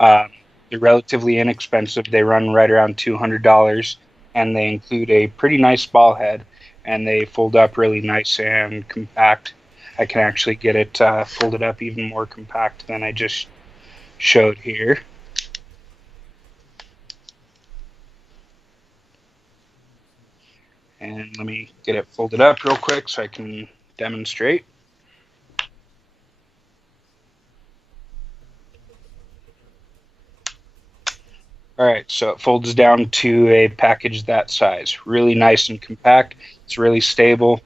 They're relatively inexpensive. They run right around $200, and they include a pretty nice ball head, and they fold up really nice and compact. I can actually get it folded up even more compact than I just showed here. And let me get it folded up real quick so I can demonstrate. Alright, so it folds down to a package that size. Really nice and compact. It's really stable.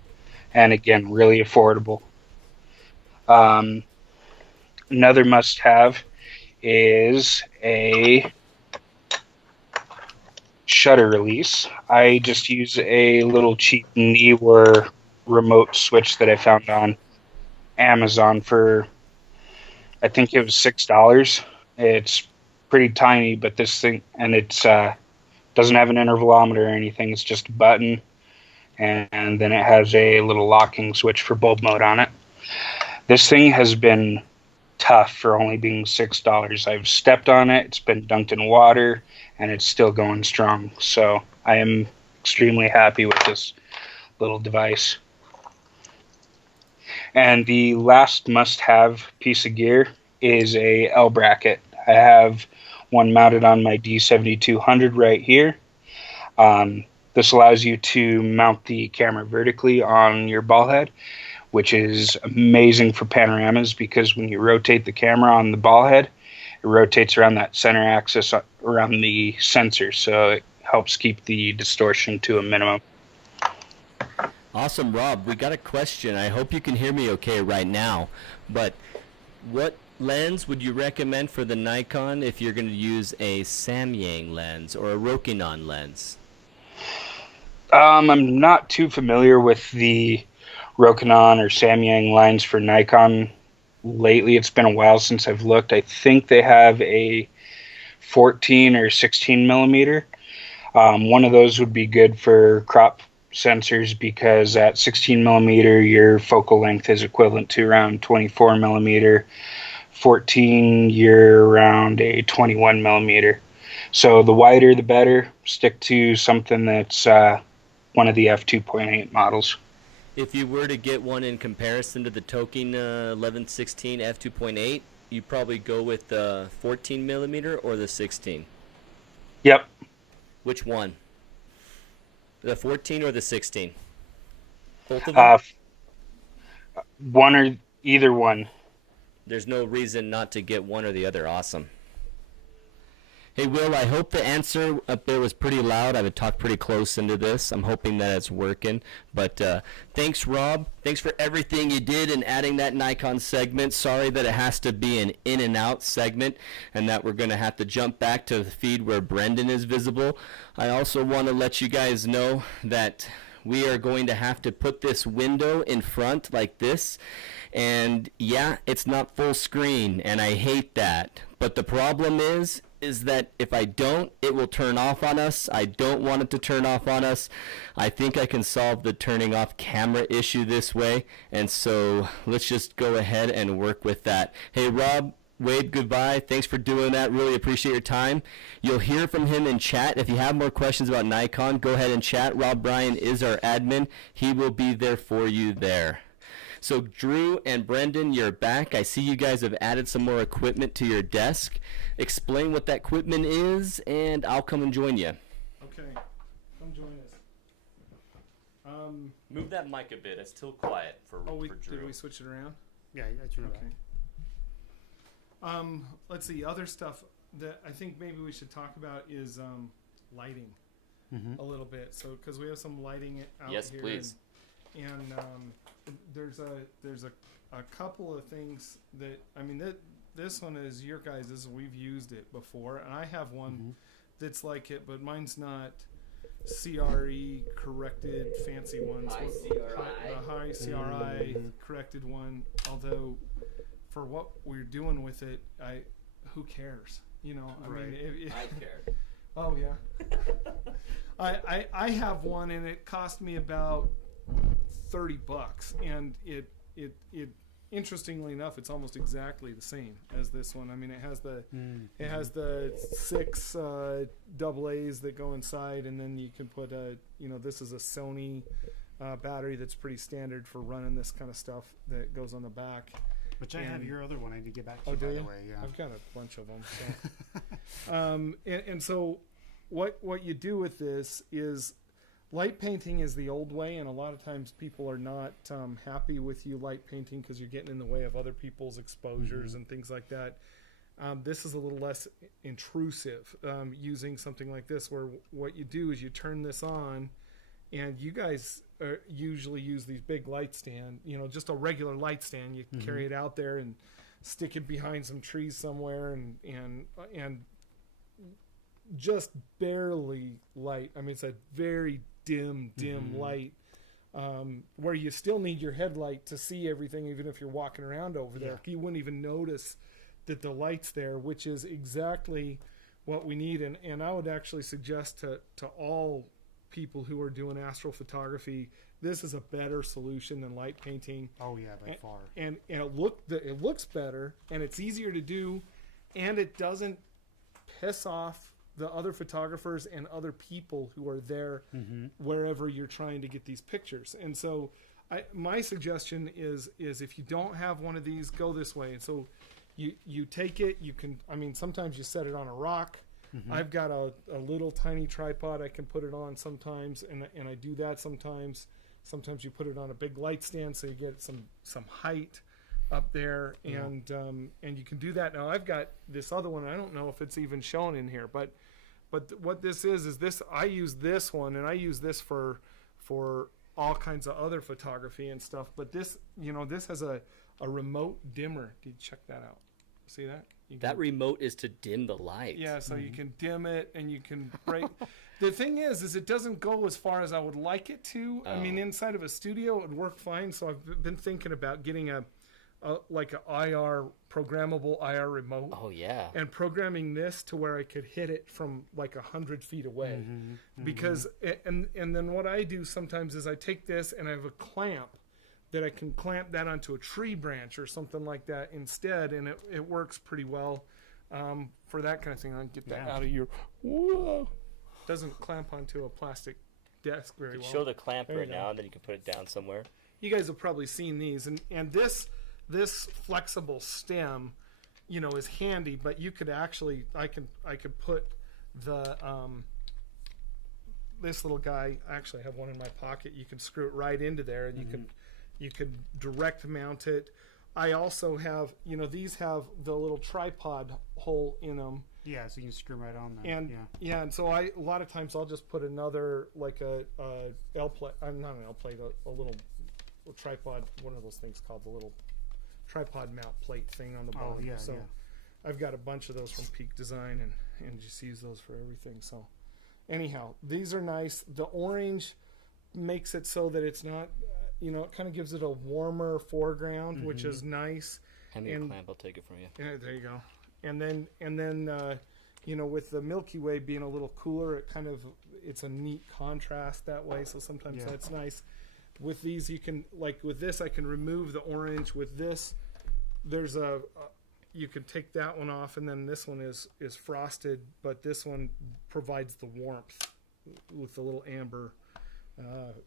And again, really affordable. Another must-have is a shutter release. I just use a little cheap Neewer remote switch that I found on Amazon for, I think it was $6. It's pretty tiny, but this thing, and it's doesn't have an intervalometer or anything. It's just a button, and then it has a little locking switch for bulb mode on it. This thing has been tough for only being $6. I've stepped on it, it's been dunked in water, and it's still going strong. So I am extremely happy with this little device. And the last must-have piece of gear is a L bracket. I have one mounted on my D7200 right here. This allows you to mount the camera vertically on your ball head, which is amazing for panoramas because when you rotate the camera on the ball head, it rotates around that center axis around the sensor, so it helps keep the distortion to a minimum. Awesome, Rob. We got a question. I hope you can hear me okay right now. But what lens would you recommend for the Nikon if you're going to use a Samyang lens or a Rokinon lens? I'm not too familiar with the Rokinon or Samyang lines for Nikon lately. It's been a while since I've looked. I think they have a 14 or 16 millimeter. One of those would be good for crop sensors because at 16 millimeter your focal length is equivalent to around 24 millimeter. 14 you're around a 21 millimeter. So the wider the better. Stick to something that's one of the f2.8 models. If you were to get one in comparison to the Tokin 1116 f2.8, you probably go with the 14 millimeter or the 16. Yep. Which one? The 14 or the 16? Both of them? One or either one. There's no reason not to get one or the other. Awesome. Hey, Will, I hope the answer up there was pretty loud. I would talk pretty close into this. I'm hoping that it's working. But thanks, Rob. Thanks for everything you did in adding that Nikon segment. Sorry that it has to be an in and out segment and that we're going to have to jump back to the feed where Brendan is visible. I also want to let you guys know that we are going to have to put this window in front like this. And yeah, it's not full screen, and I hate that. But the problem is that if I don't, it will turn off on us. I don't want it to turn off on us. I think I can solve the turning off camera issue this way. And so let's just go ahead and work with that. Hey, Rob, Wade, goodbye. Thanks for doing that. Really appreciate your time. You'll hear from him in chat. If you have more questions about Nikon, go ahead and chat. Rob Bryan is our admin. He will be there for you there. So Drew and Brendan, you're back. I see you guys have added some more equipment to your desk. Explain what that equipment is, and I'll come and join you. Okay, come join us. Move that mic a bit. It's still quiet for Drew. Did we switch it around? Yeah, I turned it Okay. Let's see. Other stuff that I think maybe we should talk about is lighting a little bit. So because we have some lighting out yes, here. Yes, please. And there's a couple of things that this one is your guys's. We've used it before, and I have one that's like it, but mine's not CRE corrected fancy ones. The high CRI corrected one. Although for what we're doing with it, who cares? You know, I mean, I care. Oh yeah. I have one, and it cost me about $30, and it interestingly enough, it's almost exactly the same as this one. I mean, it has the 6 AA's that go inside, and then you can put this is a Sony battery that's pretty standard for running this kind of stuff that goes on the back. Which I have your other one. I need to get back to you, by the the way. Yeah. I've got a bunch of them. So. And so what you do with this is light painting is the old way, and a lot of times people are not happy with you light painting because you're getting in the way of other people's exposures and things like that. This is a little less intrusive using something like this, where what you do is you turn this on, and you guys usually use these big light stand, just a regular light stand. You carry it out there and stick it behind some trees somewhere, and just barely light. I mean, it's a very dim light, where you still need your headlight to see everything, even if you're walking around over there. You wouldn't even notice that the light's there, which is exactly what we need. And I would actually suggest to all people who are doing astrophotography, this is a better solution than light painting. Oh yeah, by far. And it looks better, and it's easier to do, and it doesn't piss off the other photographers and other people who are there wherever you're trying to get these pictures. And so my suggestion is if you don't have one of these, go this way. And so you take it, you can, I mean, sometimes you set it on a rock. I've got a little tiny tripod I can put it on sometimes, and I do that sometimes. Sometimes you put it on a big light stand so you get some height up there, and you can do that. Now I've got this other one. I don't know if it's even shown in here, but what this is this. I use this one, and I use this for all kinds of other photography and stuff. But this, this has a remote dimmer. Can you check that out? See that? That remote is to dim the light. Yeah, so you can dim it, and you can break. The thing is it doesn't go as far as I would like it to. I mean, inside of a studio, it would work fine. So I've been thinking about getting a programmable IR remote. Oh yeah. And programming this to where I could hit it from like 100 feet away. Because and then what I do sometimes is I take this and I have a clamp that I can clamp that onto a tree branch or something like that instead, and it works pretty well for that kind of thing. I can get that out of your. Whoa. Doesn't clamp onto a plastic desk very well. Show the clamp right now, and then you can put it down somewhere. You guys have probably seen these, and this flexible stem, is handy. But you could actually, I could put the this little guy. I actually have one in my pocket. You can screw it right into there, and you can direct mount it. I also have, these have the little tripod hole in them. Yeah, so you can screw them right on there. And and so a lot of times I'll just put another like a L plate. I'm not an L plate, a little tripod. One of those things called the little tripod mount plate thing on the bottom. Oh yeah. So I've got a bunch of those from Peak Design, and just use those for everything. So anyhow, these are nice. The orange makes it so that it's not. It kind of gives it a warmer foreground, which is nice. Hand me a clamp, I'll take it from you. Yeah, there you go. And then with the Milky Way being a little cooler, it's a neat contrast that way. So sometimes that's nice. With these, you can, like with this, I can remove the orange. With this, there's you can take that one off, and then this one is frosted, but this one provides the warmth with the little amber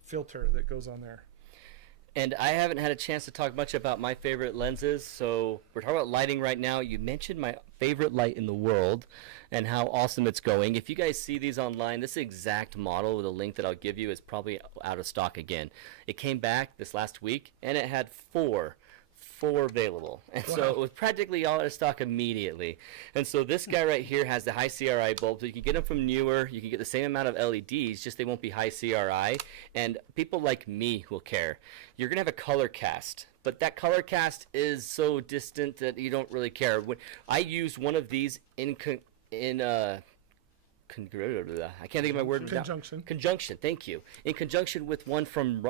filter that goes on there. And I haven't had a chance to talk much about my favorite lenses, so we're talking about lighting right now. You mentioned my favorite light in the world and how awesome it's going. If you guys see these online, this exact model with a link that I'll give you is probably out of stock again. It came back this last week, and it had four available, and so it was practically all out of stock immediately. And so this guy right here has the high CRI bulb, so you can get them from Newer. You can get the same amount of LEDs, just they won't be high CRI, and people like me will care. You're gonna have a color cast, but that color cast is so distant that you don't really care. When I used one of these I can't think of my word. Conjunction. Thank you. In conjunction with one from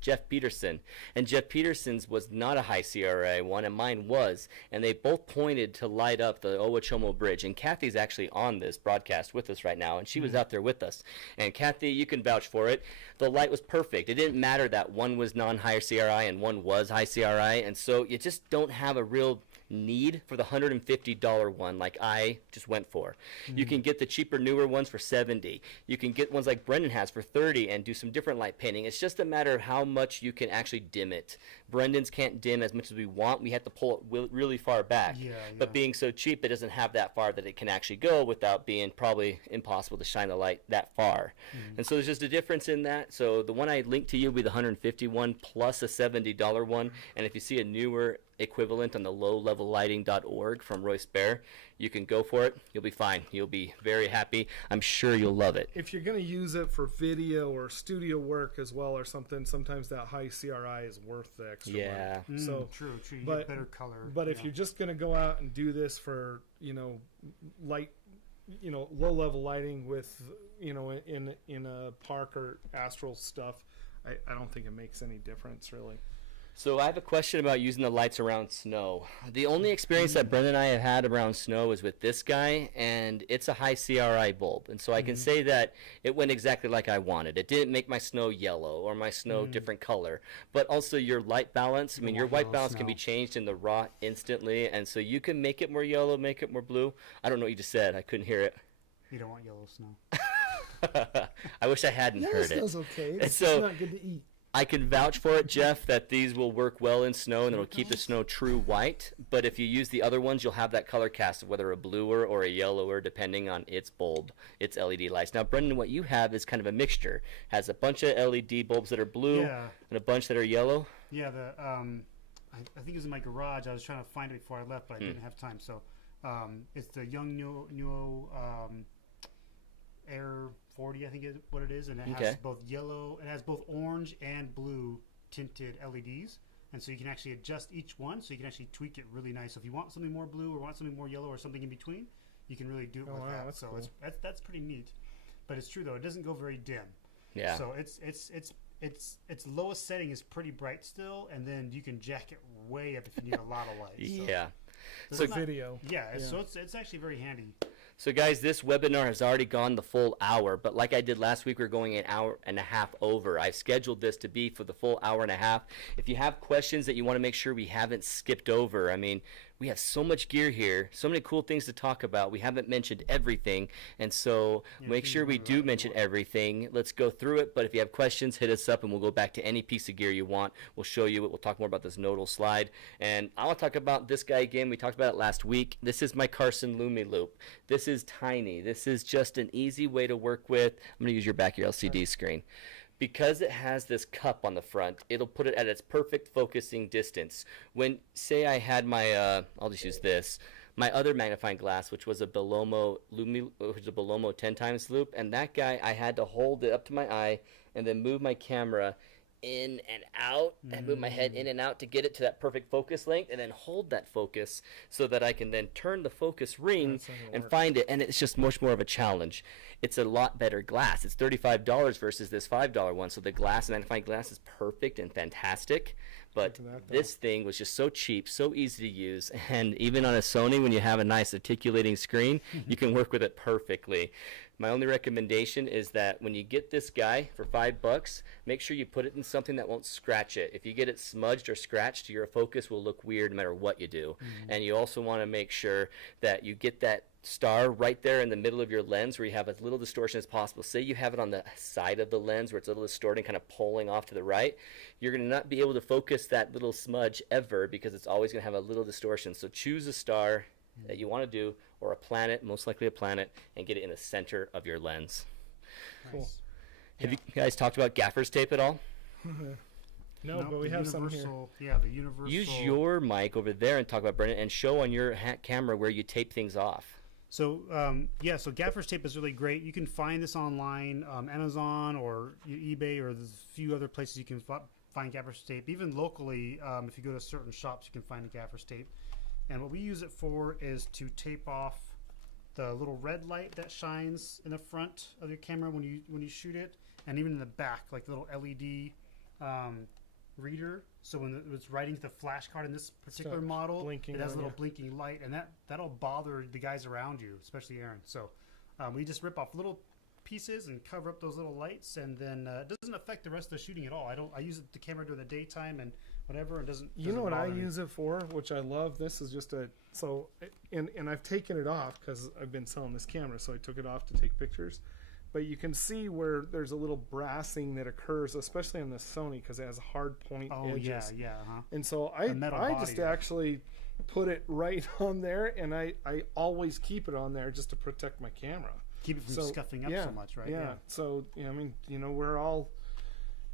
Jeff Peterson, and Jeff Peterson's was not a high CRI one, and mine was, and they both pointed to light up the Owachomo Bridge. And Kathy's actually on this broadcast with us right now, and she was out there with us. And Kathy, you can vouch for it. The light was perfect. It didn't matter that one was non-high CRI and one was high CRI, and so you just don't have a real need for the $150 one like I just went for. You can get the cheaper, newer ones for $70. You can get ones like Brendan has for $30 and do some different light painting. It's just a matter of how much you can actually dim it. Brendan's can't dim as much as we want. We have to pull it really far back. But being so cheap, it doesn't have that far that it can actually go without being probably impossible to shine the light that far. And so there's just a difference in that. So the one I linked to you will be the $150 one plus a $70 one. And if you see a newer equivalent on the lowlevellighting.org from Royce Baer, you can go for it. You'll be fine. You'll be very happy. I'm sure you'll love it. If you're going to use it for video or studio work as well or something, sometimes that high CRI is worth the extra money. So true. You get better color. But if you're just going to go out and do this for, light low level lighting with, in a park or astral stuff, I don't think it makes any difference really. So I have a question about using the lights around snow. The only experience that Brendan and I have had around snow is with this guy, and it's a high CRI bulb. And so I can say that it went exactly like I wanted. It didn't make my snow yellow or my snow different color. But also your light balance, I mean, your white balance can be changed in the raw instantly, and so you can make it more yellow, make it more blue. I don't know what you just said. I couldn't hear it. You don't want yellow snow. I wish I hadn't heard it. Snow's okay. And It's so not good to eat. I can vouch for it, Jeff, that these will work well in snow and it'll keep the snow true white. But if you use the other ones, you'll have that color cast of whether a bluer or a yellower, depending on its bulb, its LED lights. Now, Brendan, what you have is kind of a mixture. Has a bunch of LED bulbs that are blue and a bunch that are yellow. Yeah, I think it was in my garage. I was trying to find it before I left, but I didn't have time. So it's the Young Nuo Air 40, I think is what it is, and it has both yellow, it has both orange and blue tinted LEDs, and so you can actually adjust each one, so you can actually tweak it really nice. So if you want something more blue or want something more yellow or something in between, you can really do it like that. So cool. That's pretty neat. But it's true though, it doesn't go very dim. Yeah. So its lowest setting is pretty bright still, and then you can jack it way up if you need a lot of light. So. Yeah. So video. So it's actually very handy. So guys, this webinar has already gone the full hour, but like I did last week, we're going an hour and a half over. I've scheduled this to be for the full hour and a half. If you have questions that you want to make sure we haven't skipped over, I mean, we have so much gear here, so many cool things to talk about. We haven't mentioned everything, and so make sure we do mention everything. Let's go through it, but if you have questions, hit us up, and we'll go back to any piece of gear you want. We'll show you it. We'll talk more about this nodal slide, and I want to talk about this guy again. We talked about it last week. This is my Carson Lumi Loop. This is tiny. This is just an easy way to work with. I'm going to use your back of your LCD screen. Because it has this cup on the front, it'll put it at its perfect focusing distance. When, say I had my, I'll just use this, my other magnifying glass, which was a Belomo 10 times loop, and that guy, I had to hold it up to my eye and then move my camera in and out and move my head in and out to get it to that perfect focus length, and then hold that focus so that I can then turn the focus ring and find it, and it's just much more of a challenge. It's a lot better glass. It's $35 versus this $5 one, so the glass, magnifying glass, is perfect and fantastic. But this thing was just so cheap, so easy to use, and even on a Sony, when you have a nice articulating screen, you can work with it perfectly. My only recommendation is that when you get this guy for $5, make sure you put it in something that won't scratch it. If you get it smudged or scratched, your focus will look weird no matter what you do. And you also want to make sure that you get that star right there in the middle of your lens where you have as little distortion as possible. Say you have it on the side of the lens where it's a little distorting, kind of pulling off to the right. You're going to not be able to focus that little smudge ever because it's always going to have a little distortion. So choose a star that you want to do, or a planet, most likely a planet, and get it in the center of your lens. Cool. Have you guys talked about gaffer's tape at all? No, but we have some here. Yeah, the universal. Use your mic over there and talk about Brendan, and show on your camera where you tape things off. So so gaffer's tape is really great. You can find this online, Amazon or eBay, or there's a few other places you can find gaffer's tape. Even locally, if you go to certain shops, you can find the gaffer's tape. And what we use it for is to tape off the little red light that shines in the front of your camera when you shoot it, and even in the back, like the little LED reader. So when it's writing to the flash card in this particular model, it has a little blinking light, and that'll bother the guys around you, especially Aaron. So we just rip off little pieces and cover up those little lights, and then it doesn't affect the rest of the shooting at all. I use the camera during the daytime and whatever, and doesn't. You know what I use it for, which I love? This is just and I've taken it off because I've been selling this camera, so I took it off to take pictures. But you can see where there's a little brassing that occurs, especially on the Sony, because it has hard point edges. And so I just actually put it right on there, and I always keep it on there just to protect my camera. Keep it from scuffing up so much, right? Yeah. So, I mean, we're all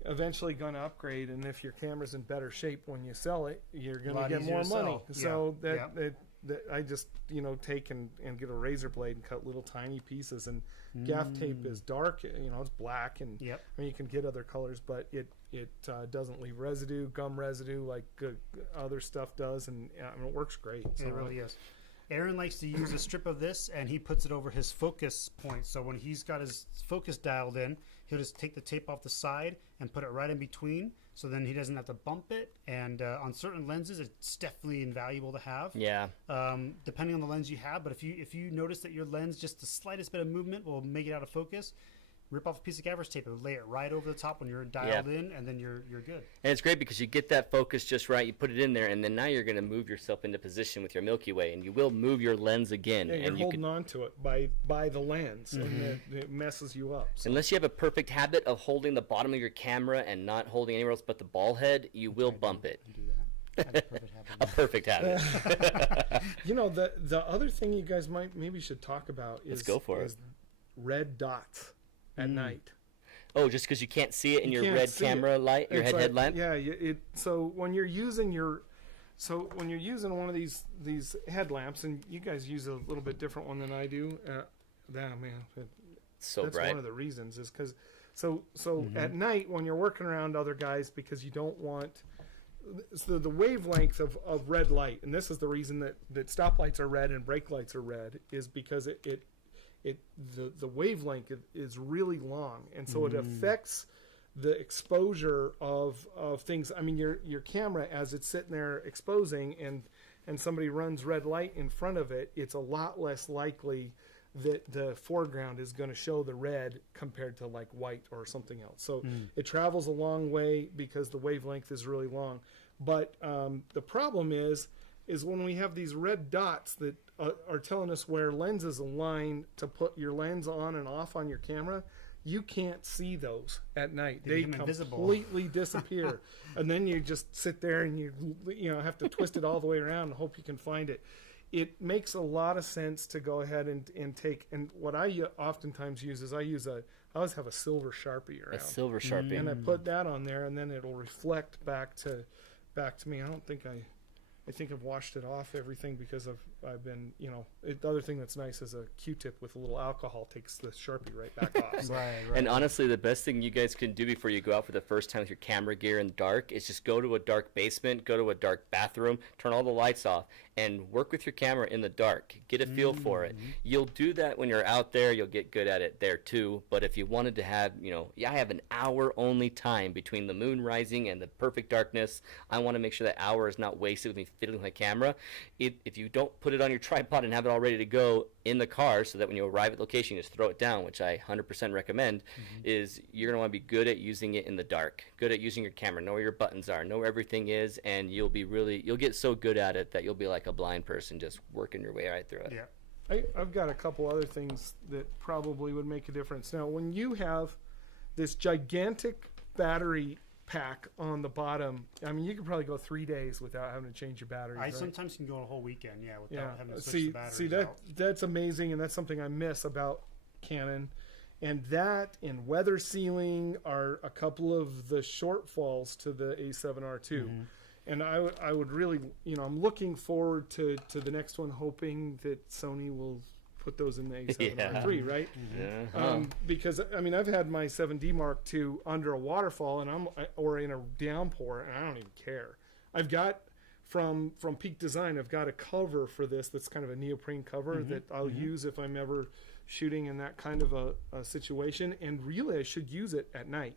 eventually going to upgrade, and if your camera's in better shape when you sell it, you're going to get more money. So I just take and get a razor blade and cut little tiny pieces, and gaff tape is dark, it's black, and I mean, you can get other colors, but it doesn't leave residue, gum residue like other stuff does, and I mean, it works great. So it really is. Aaron likes to use a strip of this, and he puts it over his focus point. So when he's got his focus dialed in, he'll just take the tape off the side and put it right in between. So then he doesn't have to bump it. And on certain lenses, it's definitely invaluable to have. Yeah. Depending on the lens you have. But if you notice that your lens, just the slightest bit of movement will make it out of focus, rip off a piece of gaffer's tape and lay it right over the top when you're dialed in, and then you're good. And it's great because you get that focus just right. You put it in there, and then now you're going to move yourself into position with your Milky Way, and you will move your lens again. Yeah, you're and holding on to it by the lens, and it messes you up. So. Unless you have a perfect habit of holding the bottom of your camera and not holding anywhere else but the ball head, you will bump it. Do that. That's a perfect habit. A perfect habit. You know, the other thing you guys maybe should talk about is, Let's go for it. is red dots at night. Oh, just because you can't see it in your can't red see camera light, your It's like- headlamp? Yeah, so when you're using one of these headlamps, and you guys use a little bit different one than I do. That's bright. one of the reasons is because at night when you're working around other guys, because you don't want the wavelength of red light, and this is the reason that stoplights are red and brake lights are red, is because the wavelength is really long, and so it affects the exposure of things. I mean, your camera, as it's sitting there exposing, and somebody runs red light in front of it, it's a lot less likely that the foreground is going to show the red compared to like white or something else. So it travels a long way because the wavelength is really long. But the problem is when we have these red dots that are telling us where lenses align to put your lens on and off on your camera, you can't see those at night. They completely disappear. And then you just sit there and you have to twist it all the way around and hope you can find it. It makes a lot of sense to go ahead and take, and what I oftentimes use is I always have a silver Sharpie around. A silver Sharpie. And I put that on there, and then it'll reflect back to me. I think I've washed it off everything because I've been, the other thing that's nice is a Q-tip with a little alcohol takes the Sharpie right back off. So. Right. And honestly, the best thing you guys can do before you go out for the first time with your camera gear in the dark is just go to a dark basement, go to a dark bathroom, turn all the lights off, and work with your camera in the dark. Get a feel for it. You'll do that when you're out there. You'll get good at it there too. But if you wanted to have, I have an hour only time between the moon rising and the perfect darkness. I want to make sure that hour is not wasted with me fiddling with my camera. If you don't put it on your tripod and have it all ready to go in the car so that when you arrive at the location you just throw it down, which I 100% recommend, is you're going to want to be good at using it in the dark, good at using your camera, know where your buttons are, know where everything is, and you'll get so good at it that you'll be like a blind person just working your way right through it. Yeah. I've got a couple other things that probably would make a difference. Now, when you have this gigantic battery pack on the bottom, I mean, you could probably go 3 days without having to change your batteries. I sometimes can go a whole weekend, without having to switch see, the batteries see that's amazing, and that's something I miss about Canon. And that and weather sealing are a couple of the shortfalls to the A7R2. And I would really, I'm looking forward to the next one, hoping that Sony will put those in the A7R3, right? Because I mean, I've had my 7D Mark II under a waterfall or in a downpour, and I don't even care. I've got from Peak Design, I've got a cover for this that's kind of a neoprene cover that I'll use if I'm ever shooting in that kind of a situation. And really, I should use it at night.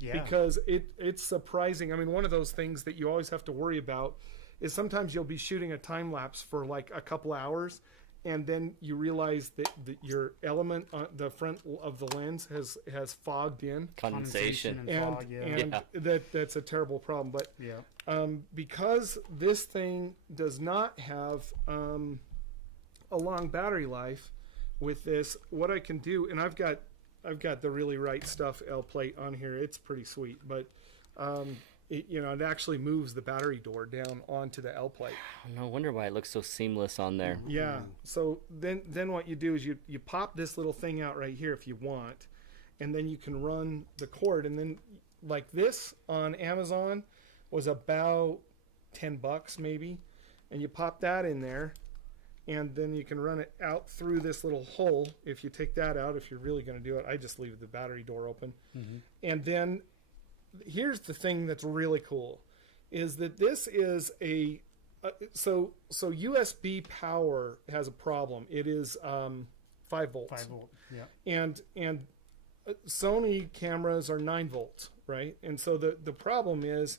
Yeah. Because it's surprising. I mean, one of those things that you always have to worry about is sometimes you'll be shooting a time lapse for like a couple hours, and then you realize that your element on the front of the lens has fogged in. Condensation and fog, and that's a terrible problem. But because this thing does not have a long battery life with this, what I can do, and I've got the Really Right Stuff L plate on here. It's pretty sweet, but it actually moves the battery door down onto the L plate. No wonder why it looks so seamless on there. Yeah. So then what you do is you pop this little thing out right here if you want, and then you can run the cord. And then like this on Amazon was about $10 maybe, and you pop that in there. And then you can run it out through this little hole. If you take that out, if you're really going to do it, I just leave the battery door open. And then here's the thing that's really cool, is that this is a So USB power has a problem. It is 5 volts. 5 volt. Yeah. And Sony cameras are 9 volt, right? And so the problem is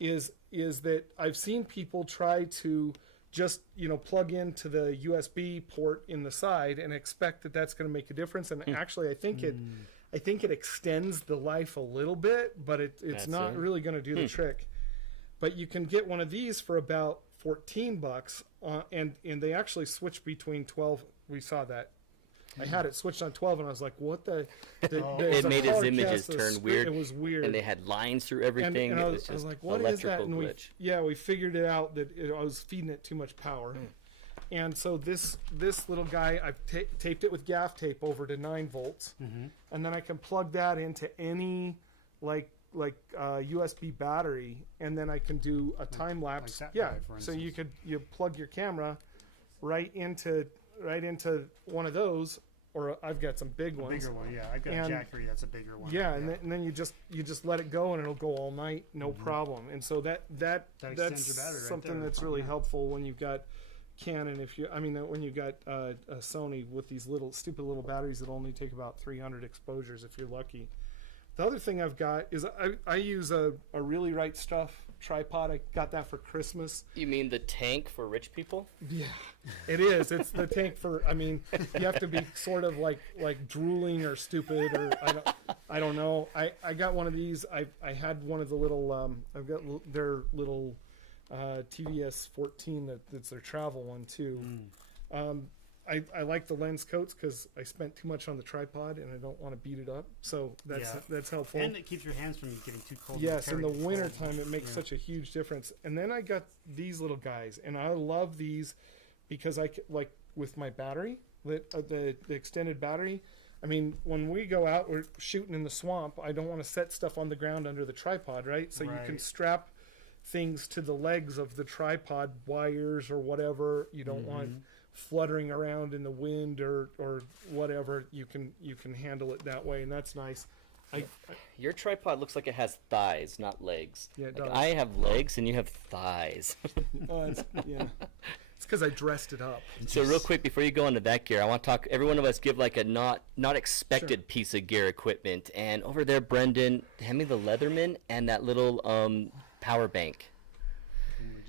that I've seen people try to just plug into the USB port in the side and expect that that's going to make a difference. And actually, I think it extends the life a little bit, but it's not really going to do the trick. But you can get one of these for about $14, and they actually switch between 12. We saw that. I had it switched on 12, and I was like, "What the?" It made his images turn weird. It was weird, and they had lines through everything. And it I was was just like, "What is that?" And glitch. we figured it out that I was feeding it too much power. And so this little guy, I've taped it with gaff tape over to 9 volts, and then I can plug that into any like USB battery, and then I can do a time lapse. like that Yeah, guy, for so instance. you plug your camera right into one of those, or I've got some big ones. Bigger one, yeah. I've got a And- Jack 3 that's a bigger one. Yeah, and then you just let it go, and it'll go all night, no problem. And so that's extends your battery right something there. that's really Yeah. helpful when you've got Canon. When you got a Sony with these stupid little batteries that only take about 300 exposures if you're lucky. The other thing I've got is I use a Really Right Stuff tripod. I got that for Christmas. You mean the tank for rich people? Yeah, it is. It's the tank for. I mean, you have to be sort of like drooling or stupid, or I don't know. I got one of these. I had one of the little. I've got their little TVS 14 that's their travel one too. I like the lens coats because I spent too much on the tripod and I don't want to beat it up. So that's helpful. And it keeps your hands from getting too cold. Yes, in the Carry winter cold. time it makes such a huge difference. And then I got these little guys, and I love these because like with my battery, the extended battery. I mean, when we go out, we're shooting in the swamp. I don't want to set stuff on the ground under the tripod, right? So you can Right. strap things to the legs of the tripod, wires or whatever. You don't want fluttering around in the wind or whatever. You can handle it that way, and that's nice. Your tripod looks like it has thighs, not legs. Yeah, it Like, does. I have legs and you have thighs. Yeah, it's because I dressed it up. So real quick before you go into that gear, I want to talk. Every one of us give like a not expected piece of gear equipment. And over there, Brendan, hand me the Leatherman and that little power bank.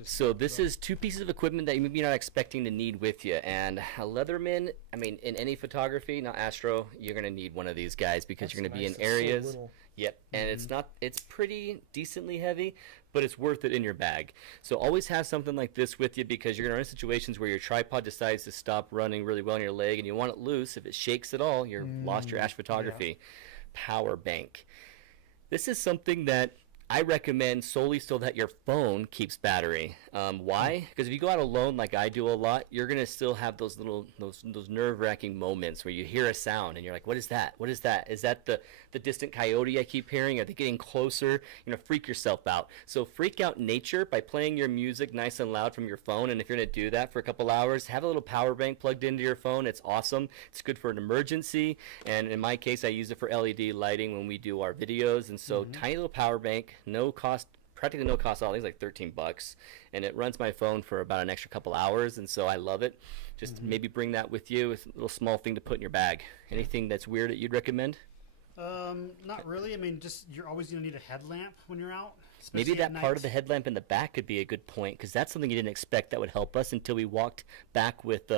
So this is 2 pieces of equipment that you maybe not expecting to need with you. And a Leatherman, I mean, in any photography, not astro, you're gonna need one of these guys because you're gonna be in Nice, it's so areas. little. Yep, and it's pretty decently heavy, but it's worth it in your bag. So always have something like this with you because you're gonna run into situations where your tripod decides to stop running really well on your leg and you want it loose. If it shakes at all, you're lost your photography. Power bank. This is something that I recommend solely so that your phone keeps battery. Why? Because if you go out alone like I do a lot, you're gonna still have those nerve-wracking moments where you hear a sound and you're like, "What is that? What is that? Is that the distant coyote I keep hearing? Are they getting closer?" You're gonna freak yourself out. So freak out nature by playing your music nice and loud from your phone. And if you're gonna do that for a couple hours, have a little power bank plugged into your phone. It's awesome. It's good for an emergency. And in my case, I use it for LED lighting when we do our videos. And so tiny little power bank. No cost, practically no cost at all. I think it's like $13, and it runs my phone for about an extra couple hours, and so I love it. Just maybe bring that with you. It's a little small thing to put in your bag. Anything that's weird that you'd recommend? Not really. I mean, just you're always going to need a headlamp when you're out. Maybe especially at that part of night. the headlamp in the back could be a good point because that's something you didn't expect that would help us until we walked back with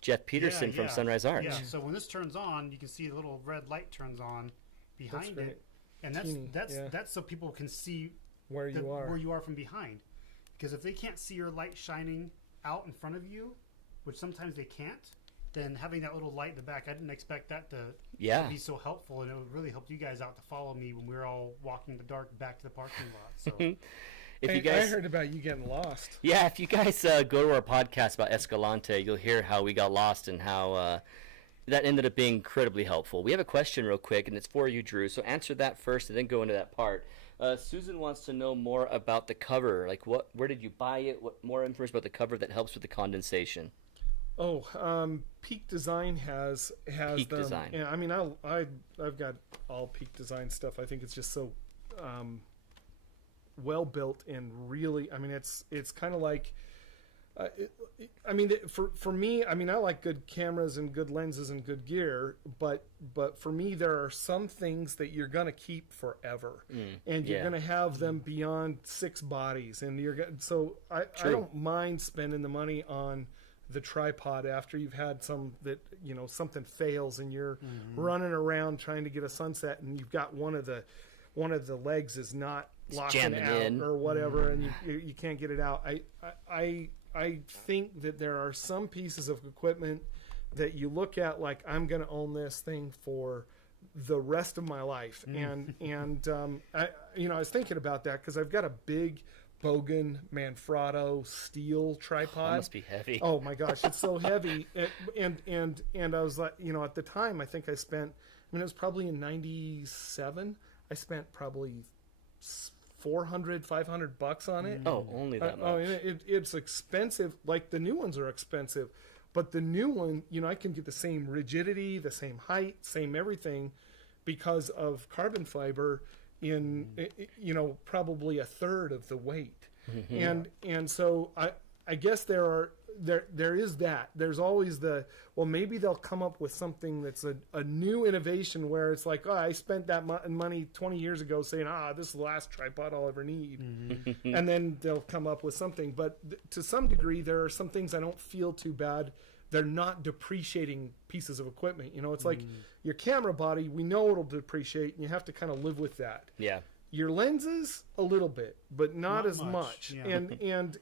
Jeff Peterson from Sunrise Arts. Yeah, so when this turns on, you can see the little red light turns on behind right. it. And Teeny, that's yeah. that's so people can see Where you are. where you are from behind. Because if they can't see your light shining out in front of you, which sometimes they can't, then having that little light in the back, I didn't expect that to be so helpful, and it would really help you guys out to follow me when we were all walking in the dark back to the parking lot. So If Hey, you guys, I heard about you getting lost. yeah, if you guys go to our podcast about Escalante, you'll hear how we got lost and how that ended up being incredibly helpful. We have a question real quick, and it's for you, Drew. So answer that first, and then go into that part. Susan wants to know more about the cover. Like, where did you buy it? What more information about the cover that helps with the condensation? Oh, Peak Design has Peak them. Design. Yeah, I mean, I've got all Peak Design stuff. I think it's just so well built and really. I mean, it's kind of like I mean, for me, I mean, I like good cameras and good lenses and good gear, but for me, there are some things that you're gonna keep forever, and you're gonna have them beyond 6 bodies, and so I don't mind spending the money on the tripod after you've had some that, you know, something fails and you're running around trying to get a sunset, and you've got one of the legs is not locking out or whatever, and you can't get it out. I think that there are some pieces of equipment that you look at like, I'm going to own this thing for the rest of my life. And I was thinking about that because I've got a big Bogan Manfrotto steel tripod. That must be heavy. Oh my gosh, it's so heavy. And I was like, you know, at the time, I think I spent, I mean, it was probably in 97. I spent probably $400-500 on it. Oh, only that much. Oh, it's expensive. Like the new ones are expensive, but the new one, you know, I can get the same rigidity, the same height, same everything, because of carbon fiber in you know, probably a third of the weight. And so I guess there is that. There's always the, well, maybe they'll come up with something that's a new innovation where it's like, oh, I spent that money 20 years ago saying, this is the last tripod I'll ever need. And then they'll come up with something. But to some degree, there are some things I don't feel too bad. They're not depreciating pieces of equipment. You know, it's like your camera body, we know it'll depreciate, and you have to kind of live with that. Yeah. Your lenses, a little bit, but not as much. Yeah.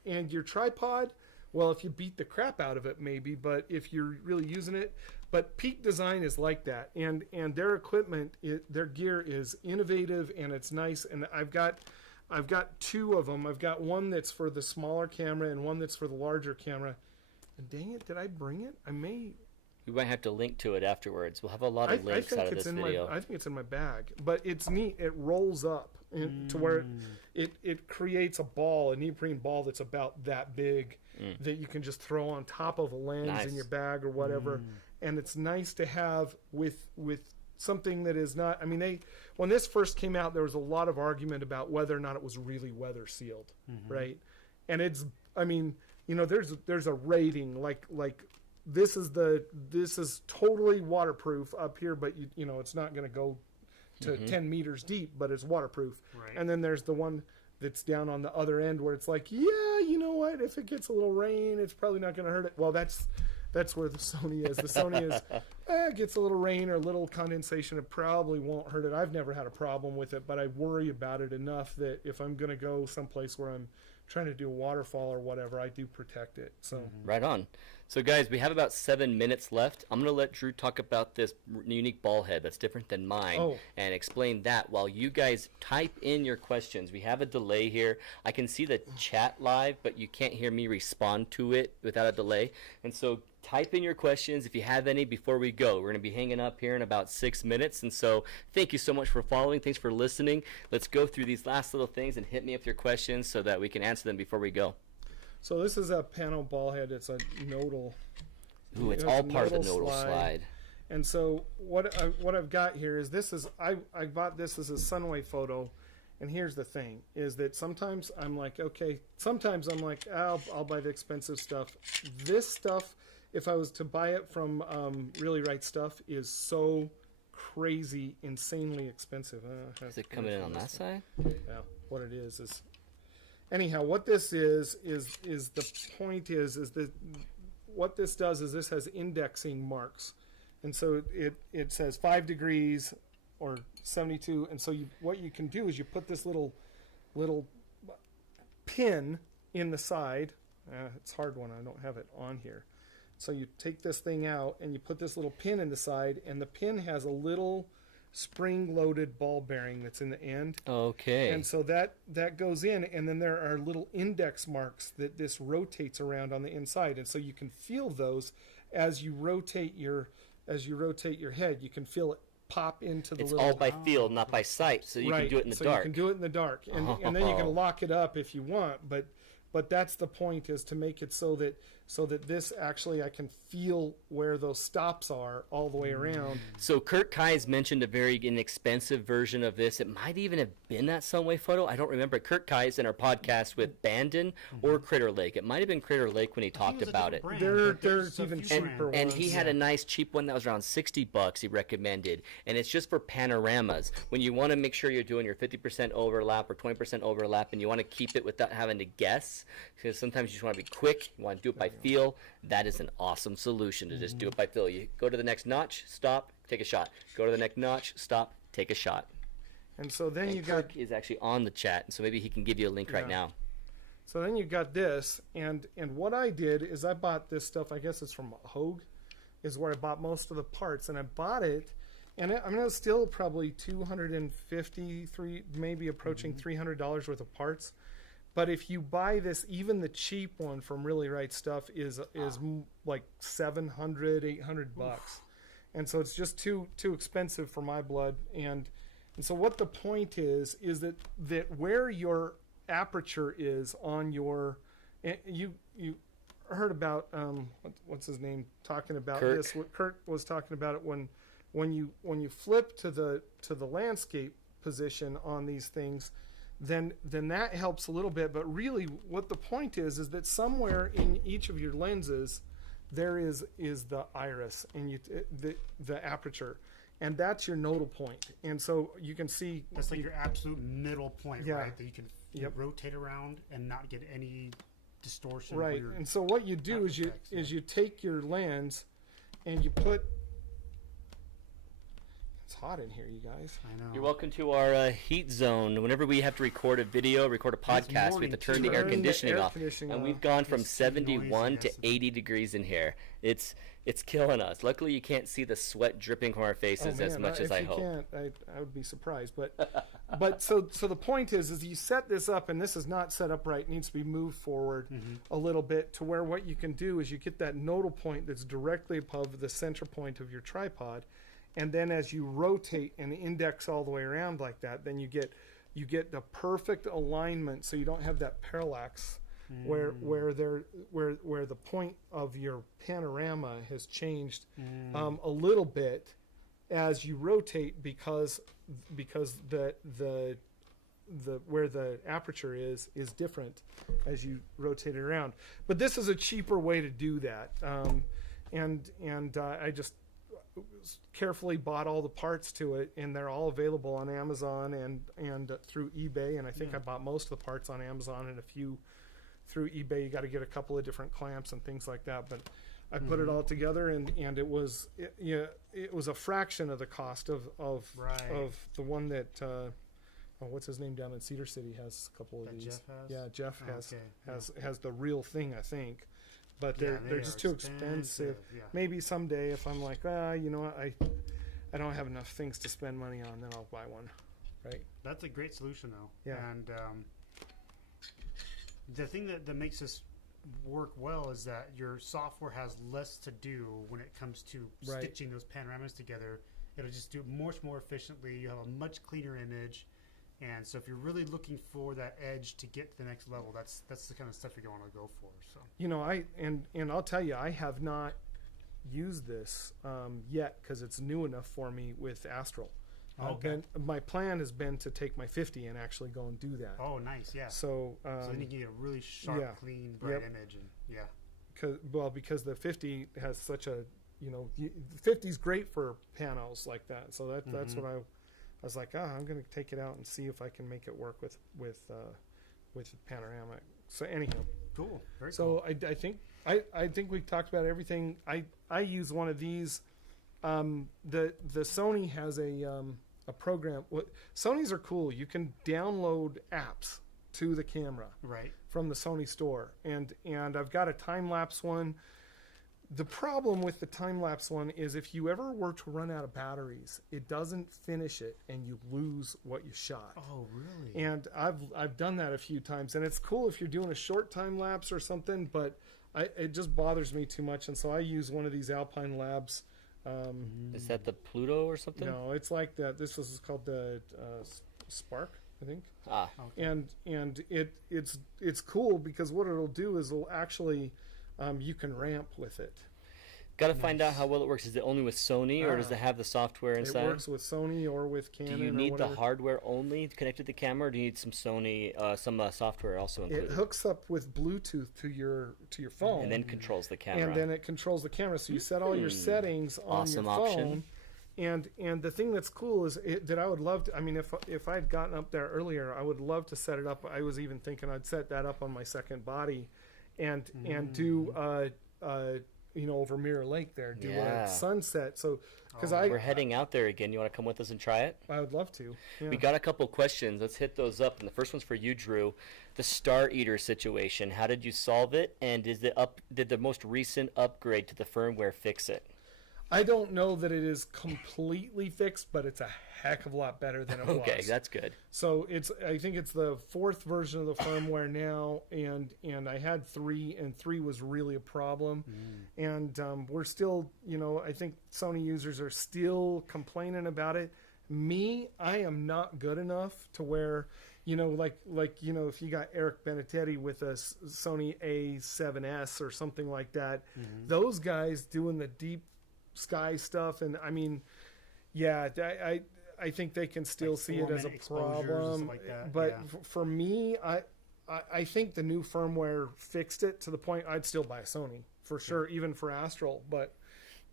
And your tripod, well, if you beat the crap out of it, maybe, but if you're really using it. But Peak Design is like that, and their equipment, their gear is innovative and it's nice. And I've got 2 of them. I've got one that's for the smaller camera and one that's for the larger camera. And dang it, did I bring it? I may. We might have to link to it afterwards. We'll have a lot of links out of this video. I think it's in my bag, but it's neat. It rolls up to where it creates a ball, a neoprene ball that's about that big, that you can just throw on top of a lens in your bag or whatever. And it's nice to have with something that is not. I mean, when this first came out, there was a lot of argument about whether or not it was really weather sealed, right? And it's, I mean, you know, there's a rating like this is totally waterproof up here, but you know it's not going to go to 10 meters deep, but it's waterproof. Right. And then there's the one that's down on the other end where it's like, yeah, you know what? If it gets a little rain, it's probably not going to hurt it. Well, that's where the Sony is. The Sony is, it gets a little rain or a little condensation, it probably won't hurt it. I've never had a problem with it, but I worry about it enough that if I'm going to go someplace where I'm trying to do a waterfall or whatever, I do protect it. So Right on. So guys, we have about 7 minutes left. I'm going to let Drew talk about this unique ball head that's different than mine and explain that while you guys type in your questions. We have a delay here. I can see the chat live, but you can't hear me respond to it without a delay. And so type in your questions if you have any before we go. We're going to be hanging up here in about 6 minutes. And so thank you so much for following. Thanks for listening. Let's go through these last little things and hit me with your questions so that we can answer them before we go. So this is a pano ball head. It's a nodal. Ooh, it's all part of the nodal slide. And so what I've got here is I bought this as a Sunway photo. And here's the thing, is that sometimes I'm like, okay, sometimes I'm like, I'll buy the expensive stuff. This stuff, if I was to buy it from Really Right Stuff, is so crazy, insanely expensive. Is it coming in on that side? Yeah, what it is. Anyhow, what this is the point is that what this does is this has indexing marks. And so it says 5 degrees or 72. And so what you can do is you put this little pin in the side. It's a hard one. I don't have it on here. So you take this thing out and you put this little pin in the side, and the pin has a little spring-loaded ball bearing that's in the end. Okay. And so that goes in, and then there are little index marks that this rotates around on the inside, and so you can feel those as you rotate your head. You can feel it pop into the it's little. It's all by feel, not by sight, so you can do it in the dark. So you can do it in the dark, and then you can lock it up if you want, but that's the point, is to make it so that so that this actually I can feel where those stops are all the way around. So Kurt Kai's mentioned a very inexpensive version of this. It might even have been that Sunway photo. I don't remember. Kurt Kai's in our podcast with Bandon or Critter Lake. It might have been Critter Lake when he talked about it. There's even cheaper And ones. he had a nice cheap one that was around $60 he recommended. And it's just for panoramas. When you want to make sure you're doing your 50% overlap or 20% overlap and you want to keep it without having to guess, because sometimes you just want to be quick, you want to do it by feel, that is an awesome solution to just do it by feel. You go to the next notch, stop, take a shot. Go to the next notch, stop, take a shot. And so then And you Kirk got is actually on the chat, so maybe he can give you a link right now. So then you got this, and what I did is I bought this stuff. I guess it's from Hogue, is where I bought most of the parts, and I bought it, and I mean it was still probably $253, maybe approaching $300 worth of parts. But if you buy this, even the cheap one from Really Right Stuff is like $700, $800, and so it's just too expensive for my blood. And so what the point is that where your aperture is on your, you heard about what's his name talking about Kirk. this. What Kurt was talking about it when you flip to the landscape position on these things. Then that helps a little bit, but really what the point is that somewhere in each of your lenses there is the iris and the aperture, and that's your nodal point. And so you can see That's like your absolute middle point, Yeah. right? That you can rotate around and not get any distortion. or right. your And so what you do is aftereffects, you take your lens and you put. It's hot in here, you guys. I know. You're welcome to our heat zone. Whenever we have to record a video, record a podcast, we have to morning, turn too. the air Turn the conditioning air off. conditioning And off. we've gone from It's too 71 noisy, to yes. 80 degrees in here. It's killing us. Luckily, you can't see the sweat dripping from our faces as much as I hope. If you can't, I would be surprised. But so the point is you set this up, and this is not set up right. It needs to be moved forward a little bit to where what you can do is you get that nodal point that's directly above the center point of your tripod, and then as you rotate and index all the way around like that, then you get the perfect alignment, so you don't have that parallax where the point of your panorama has changed a little bit as you rotate because the where the aperture is different as you rotate it around. But this is a cheaper way to do that, and I just carefully bought all the parts to it, and they're all available on Amazon and through eBay. And I think I bought most of the parts on Amazon and a few through eBay. You got to get a couple of different clamps and things like that. But I put it all together, and it was a fraction of the cost of the one that what's his name down in Cedar City has a couple of That these. Jeff has? Yeah, Jeff Okay. has the real thing, I think. But Yeah, they're they just are too expensive. yeah. Maybe someday if I'm like, you know what, I don't have enough things to spend money on, then I'll buy one. Right? That's a great solution, though. Yeah. And the thing that makes this work well is that your software has less to do when it comes to Right. stitching those panoramas together. It'll just do it much more efficiently. You have a much cleaner image. And so if you're really looking for that edge to get to the next level, that's the kind of stuff you're going to go for. So You know, and I'll tell you, I have not used this yet because it's new enough for me with Astral. Okay. My plan has been to take my 50 and actually go and do that. oh, nice, yeah. So, So then you can get a really sharp, yeah. clean, bright Yep. image, and yeah. because the 50 has such a, the 50 is great for panos like that. So that's what I was like. I'm going to take it out and see if I can make it work with panoramic. So anyhow, Cool. Very cool. so I think we talked about everything. I use one of these. The Sony has a program. Sony's are cool. You can download apps to the camera Right. from the Sony store, and I've got a time lapse one. The problem with the time lapse one is if you ever were to run out of batteries, it doesn't finish it, and you lose what you shot. Oh, really? And I've done that a few times, and it's cool if you're doing a short time lapse or something, but it just bothers me too much, and so I use one of these Alpine Labs. Is that the Pluto or something? No, it's like that. This was called the Spark, I think. Ah, And it's cool because what it'll do is it'll actually you can ramp with it. Got to find out how well it works. Is it only with Sony, or does it have the software inside? It works with Sony or with Canon. Do you need or the hardware only connected to the camera, or do you need some Sony, some software also included? It hooks up with Bluetooth to your phone, and then controls the camera. And then it controls the camera, so you set all your settings on Awesome your phone. option. And the thing that's cool is that I would love to. I mean, if I'd gotten up there earlier, I would love to set it up. I was even thinking I'd set that up on my second body, and do over Mirror Lake there, do a sunset. So because we're heading out there again. You want to come with us and try it? I would love to. Yeah. We got a couple questions. Let's hit those up. And the first one's for you, Drew. The Star Eater situation. How did you solve it? And did the most recent upgrade to the firmware fix it? I don't know that it is completely fixed, but it's a heck of a lot better than it was. Okay, that's good. So I think it's the 4th version of the firmware now, and I had 3, and 3 was really a problem. And we're still, I think Sony users are still complaining about it. Me, I am not good enough to where, if you got Eric Benetetti with a Sony A7S or something like that, those guys doing the deep sky stuff, and I mean, I think they can still see it as a problem. Like that. But for me, I think the new firmware fixed it to the point I'd still buy a Sony for sure, even for Astral. But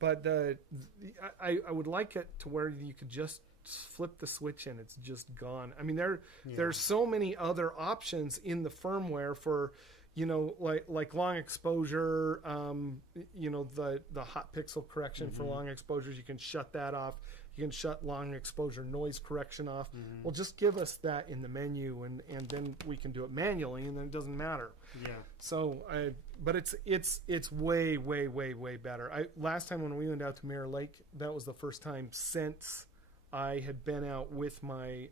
I would like it to where you could just flip the switch and it's just gone. I mean, there's so many other options in the firmware for, like long exposure, the hot pixel correction for long exposures. You can shut that off. You can shut long exposure noise correction off. Well, just give us that in the menu, and then we can do it manually, and then it doesn't matter. Yeah. So, but it's way, way, way, way better. Last time when we went out to Mirror Lake, that was the first time since I had been out with my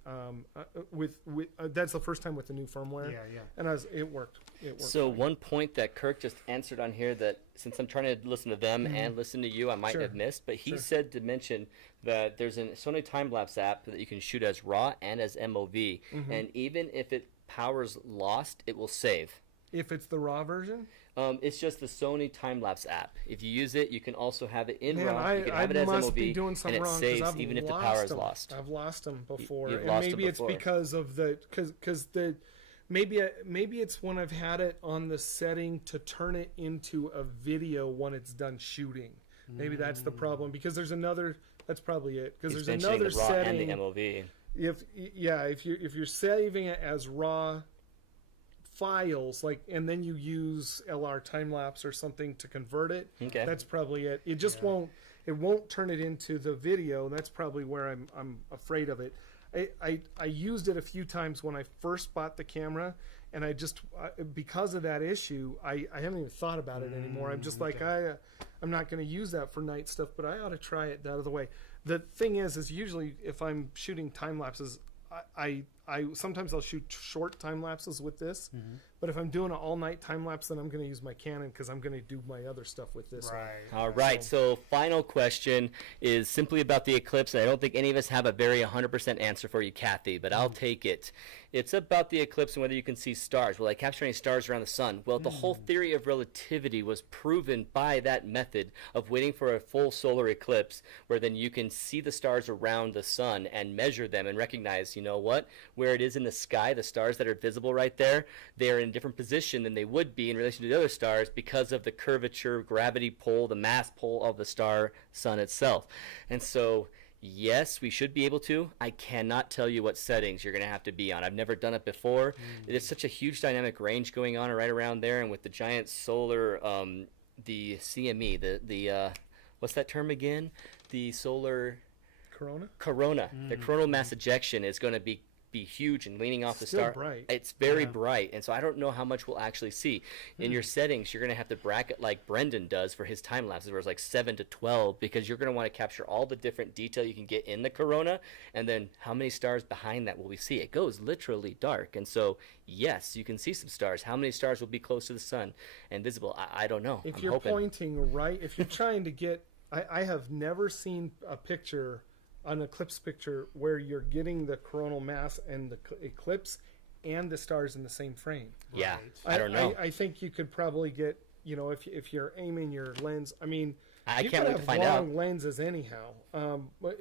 that's the first time with the new firmware. Yeah. And it worked. So fine. one point that Kirk just answered on here that, since I'm trying to listen to them and listen to you, I might have missed, but he said to mention that there's a Sony time-lapse app that you can shoot as RAW and as MOV, and even if power's lost, it will save. If it's the RAW version? It's just the Sony time-lapse app. If you use it, you can also have it in Man, RAW. You can have it as must MOV, be doing something and it wrong, saves 'cause I've even if the lost power is them. lost. I've lost them before, You've and lost maybe them it's before. because of maybe it's when I've had it on the setting to turn it into a video when it's done shooting. Maybe that's the problem, because there's another. That's probably it, because He's there's mentioning another the RAW setting. and the MOV. If you're saving it as raw files, and then you use LR time lapse or something to convert it, Okay. that's probably it. It just won't turn it into the video. That's probably where I'm afraid of it. I used it a few times when I first bought the camera, and because of that issue, I haven't even thought about it anymore. I'm just like, I'm not going to use that for night stuff, but I ought to try it that other way. The thing is usually if I'm shooting time lapses, I sometimes I'll shoot short time lapses with this, but if I'm doing an all night time lapse, then I'm going to use my Canon, because I'm going to do my other stuff with this. Right. All right, so final question is simply about the eclipse, and I don't think any of us have a very 100% answer for you, Kathy, but I'll take it. It's about the eclipse and whether you can see stars. Will I capture any stars around the sun? Well, the whole theory of relativity was proven by that method of waiting for a full solar eclipse, where then you can see the stars around the sun and measure them and recognize, where it is in the sky, the stars that are visible right there, they're in a different position than they would be in relation to the other stars because of the curvature, gravity pull, the mass pull of the star sun itself. And so, yes, we should be able to. I cannot tell you what settings you're going to have to be on. I've never done it before. There's such a huge dynamic range going on right around there, and with the giant solar, the CME, the what's that term again? The solar corona. The coronal mass ejection is going to be huge and leaning off the Still star. bright. It's very bright, and so I don't know how much we'll actually see. In your settings, you're going to have to bracket like Brendan does for his time lapses, where it's like 7 to 12, because you're going to want to capture all the different detail you can get in the corona, and then how many stars behind that will we see? It goes literally dark, and so yes, you can see some stars. How many stars will be close to the sun and visible? I don't know. If I'm you're hoping. pointing right, if you're trying to get, I have never seen a picture, an eclipse picture, where you're getting the coronal mass and the eclipse and the stars in the same frame. Yeah, I don't know. I think you could probably get you know, if you're aiming your lens, I mean, I you can't could wait to have find long out. lenses anyhow. But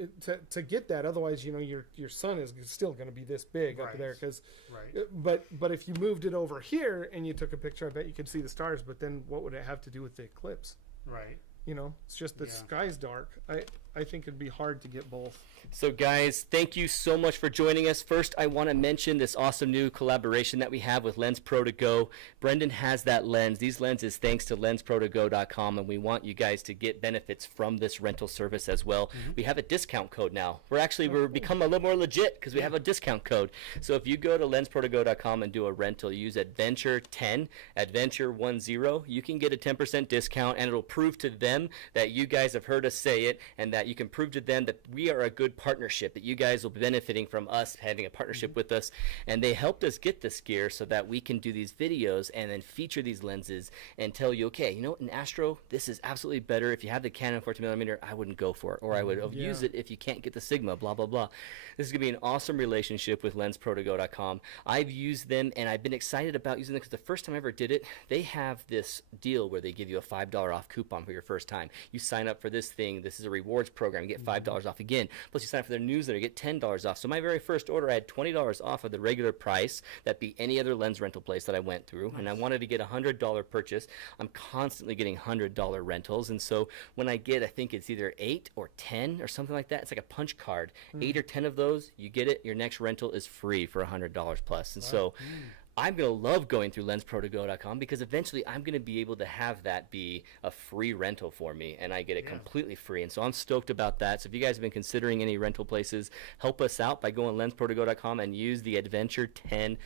to get that, otherwise, you know, your sun is still going to be this big up Right. there. Because, Right. but if you moved it over here and you took a picture, I bet you could see the stars. But then, what would it have to do with the eclipse? Right. You know, it's just the Yeah. sky's dark. I think it'd be hard to get both. So guys, thank you so much for joining us. First, I want to mention this awesome new collaboration that we have with Lens Pro to Go. Brendan has that lens, these lenses, thanks to lensprotogo.com, and we want you guys to get benefits from this rental service as well. We have a discount code now. We're become a little more legit because we have a discount code. So if you go to lensprotogo.com and do a rental, use Adventure10, Adventure10, you can get a 10% discount, and it'll prove to them that you guys have heard us say it, and that you can prove to them that we are a good partnership, that you guys will be benefiting from us having a partnership with us. And they helped us get this gear so that we can do these videos and then feature these lenses and tell you, okay, you know, in Astro, this is absolutely better. If you have the Canon 14mm, I wouldn't go for it, or I would use it if you can't get the Sigma, blah, blah, blah. This is going to be an awesome relationship with lensprotogo.com. I've used them, and I've been excited about using them because the first time I ever did it, they have this deal where they give you a $5 off coupon for your first time. You sign up for this thing. This is a rewards program. You get $5 off again. Plus, you sign up for their newsletter, you get $10 off. So my very first order, I had $20 off of the regular price. That be any other lens rental place that I went through. And I wanted to get a $100 purchase. I'm constantly getting $100 rentals. And so when I get, I think it's either 8 or 10 or something like that. It's like a punch card. 8 or 10 of those, you get it. Your next rental is free for $100 plus. And so I'm going to love going through lensprotogo.com because eventually I'm going to be able to have that be a free rental for me, and I get it completely free. And so I'm stoked about that. So if you guys have been considering any rental places, help us out by going to lensprotogo.com and use the Adventure 10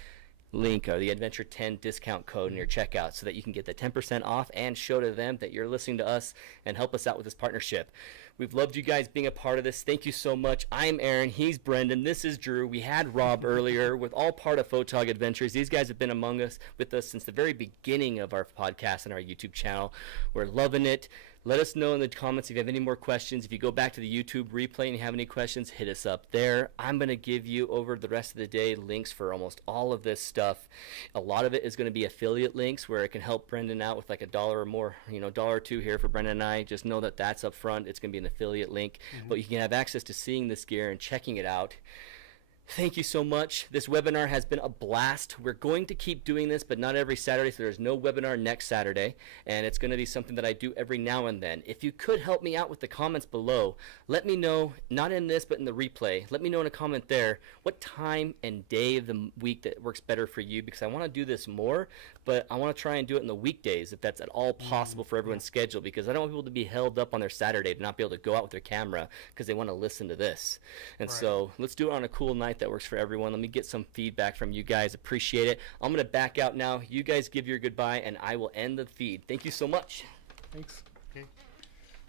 link or the Adventure 10 discount code in your checkout so that you can get the 10% off and show to them that you're listening to us and help us out with this partnership. We've loved you guys being a part of this. Thank you so much. I'm Aaron. He's Brendan. This is Drew. We had Rob earlier with all part of Photog Adventures. These guys have been with us since the very beginning of our podcast and our YouTube channel. We're loving it. Let us know in the comments if you have any more questions. If you go back to the YouTube replay and you have any questions, hit us up there. I'm going to give you over the rest of the day links for almost all of this stuff. A lot of it is going to be affiliate links where it can help Brendan out with like $1 or more, you know, $1 or $2 here for Brendan and I. Just know that that's up front. It's going to be an affiliate link, but you can have access to seeing this gear and checking it out. Thank you so much. This webinar has been a blast. We're going to keep doing this, but not every Saturday, so there's no webinar next Saturday, and it's going to be something that I do every now and then. If you could help me out with the comments below, let me know, not in this, but in the replay, let me know in a comment there what time and day of the week that works better for you, because I want to do this more, but I want to try and do it in the weekdays if that's at all possible for everyone's schedule, because I don't want people to be held up on their Saturday to not be able to go out with their camera because they want to listen to this. And so let's do it on a cool night that works for everyone. Let me get some feedback from you guys. Appreciate it. I'm going to back out now. You guys give your goodbye, and I will end the feed. Thank you so much. Thanks. Okay.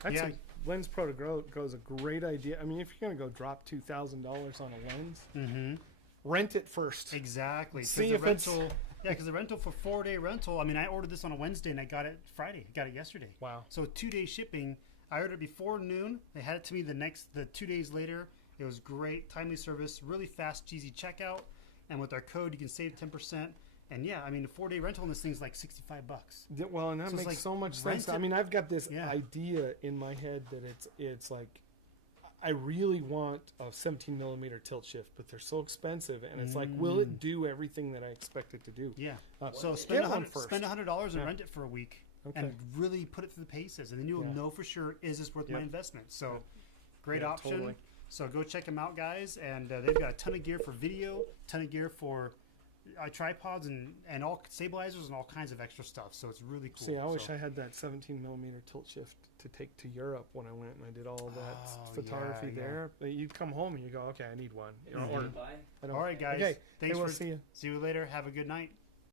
Actually, Lens Pro to Go is a great idea. I mean, if you're going to go drop $2,000 on a lens, rent it first. Exactly. See the if it's- rental. Yeah, because the rental for 4-day rental. I mean, I ordered this on a Wednesday and I got it Friday. I got it yesterday. Wow. So 2-day shipping. I ordered it before noon. They had it to me the 2 days later. It was great, timely service, really fast, easy checkout, and with our code you can save 10%. And yeah, I mean, a 4-day rental on this thing's like $65. Well, and that So it's makes like so much rent sense. I it- mean, I've got this Yeah. idea in my head that it's like I really want a 17mm tilt shift, but they're so expensive, and it's like, will it do everything that I expect it to do? Yeah. Uh, So get spend one $100 first. spend $100 and Yeah. rent it for a week, Okay. and really put it through the paces, and then you'll Yeah. know for sure, is this worth my Yep. investment? So great Yeah, option. totally. So go check them out, guys, and they've got a ton of gear for video, ton of gear for tripods and all stabilizers and all kinds of extra stuff. So it's really cool. See, I wish So- I had that 17mm tilt shift to take to Europe when I went and I did all that Oh, photography yeah, there. But you come home and you go, okay, I need one. Or, Mhm. I don't- All right, guys. Okay, Thanks hey, we'll for see you. see you later. Have a good night.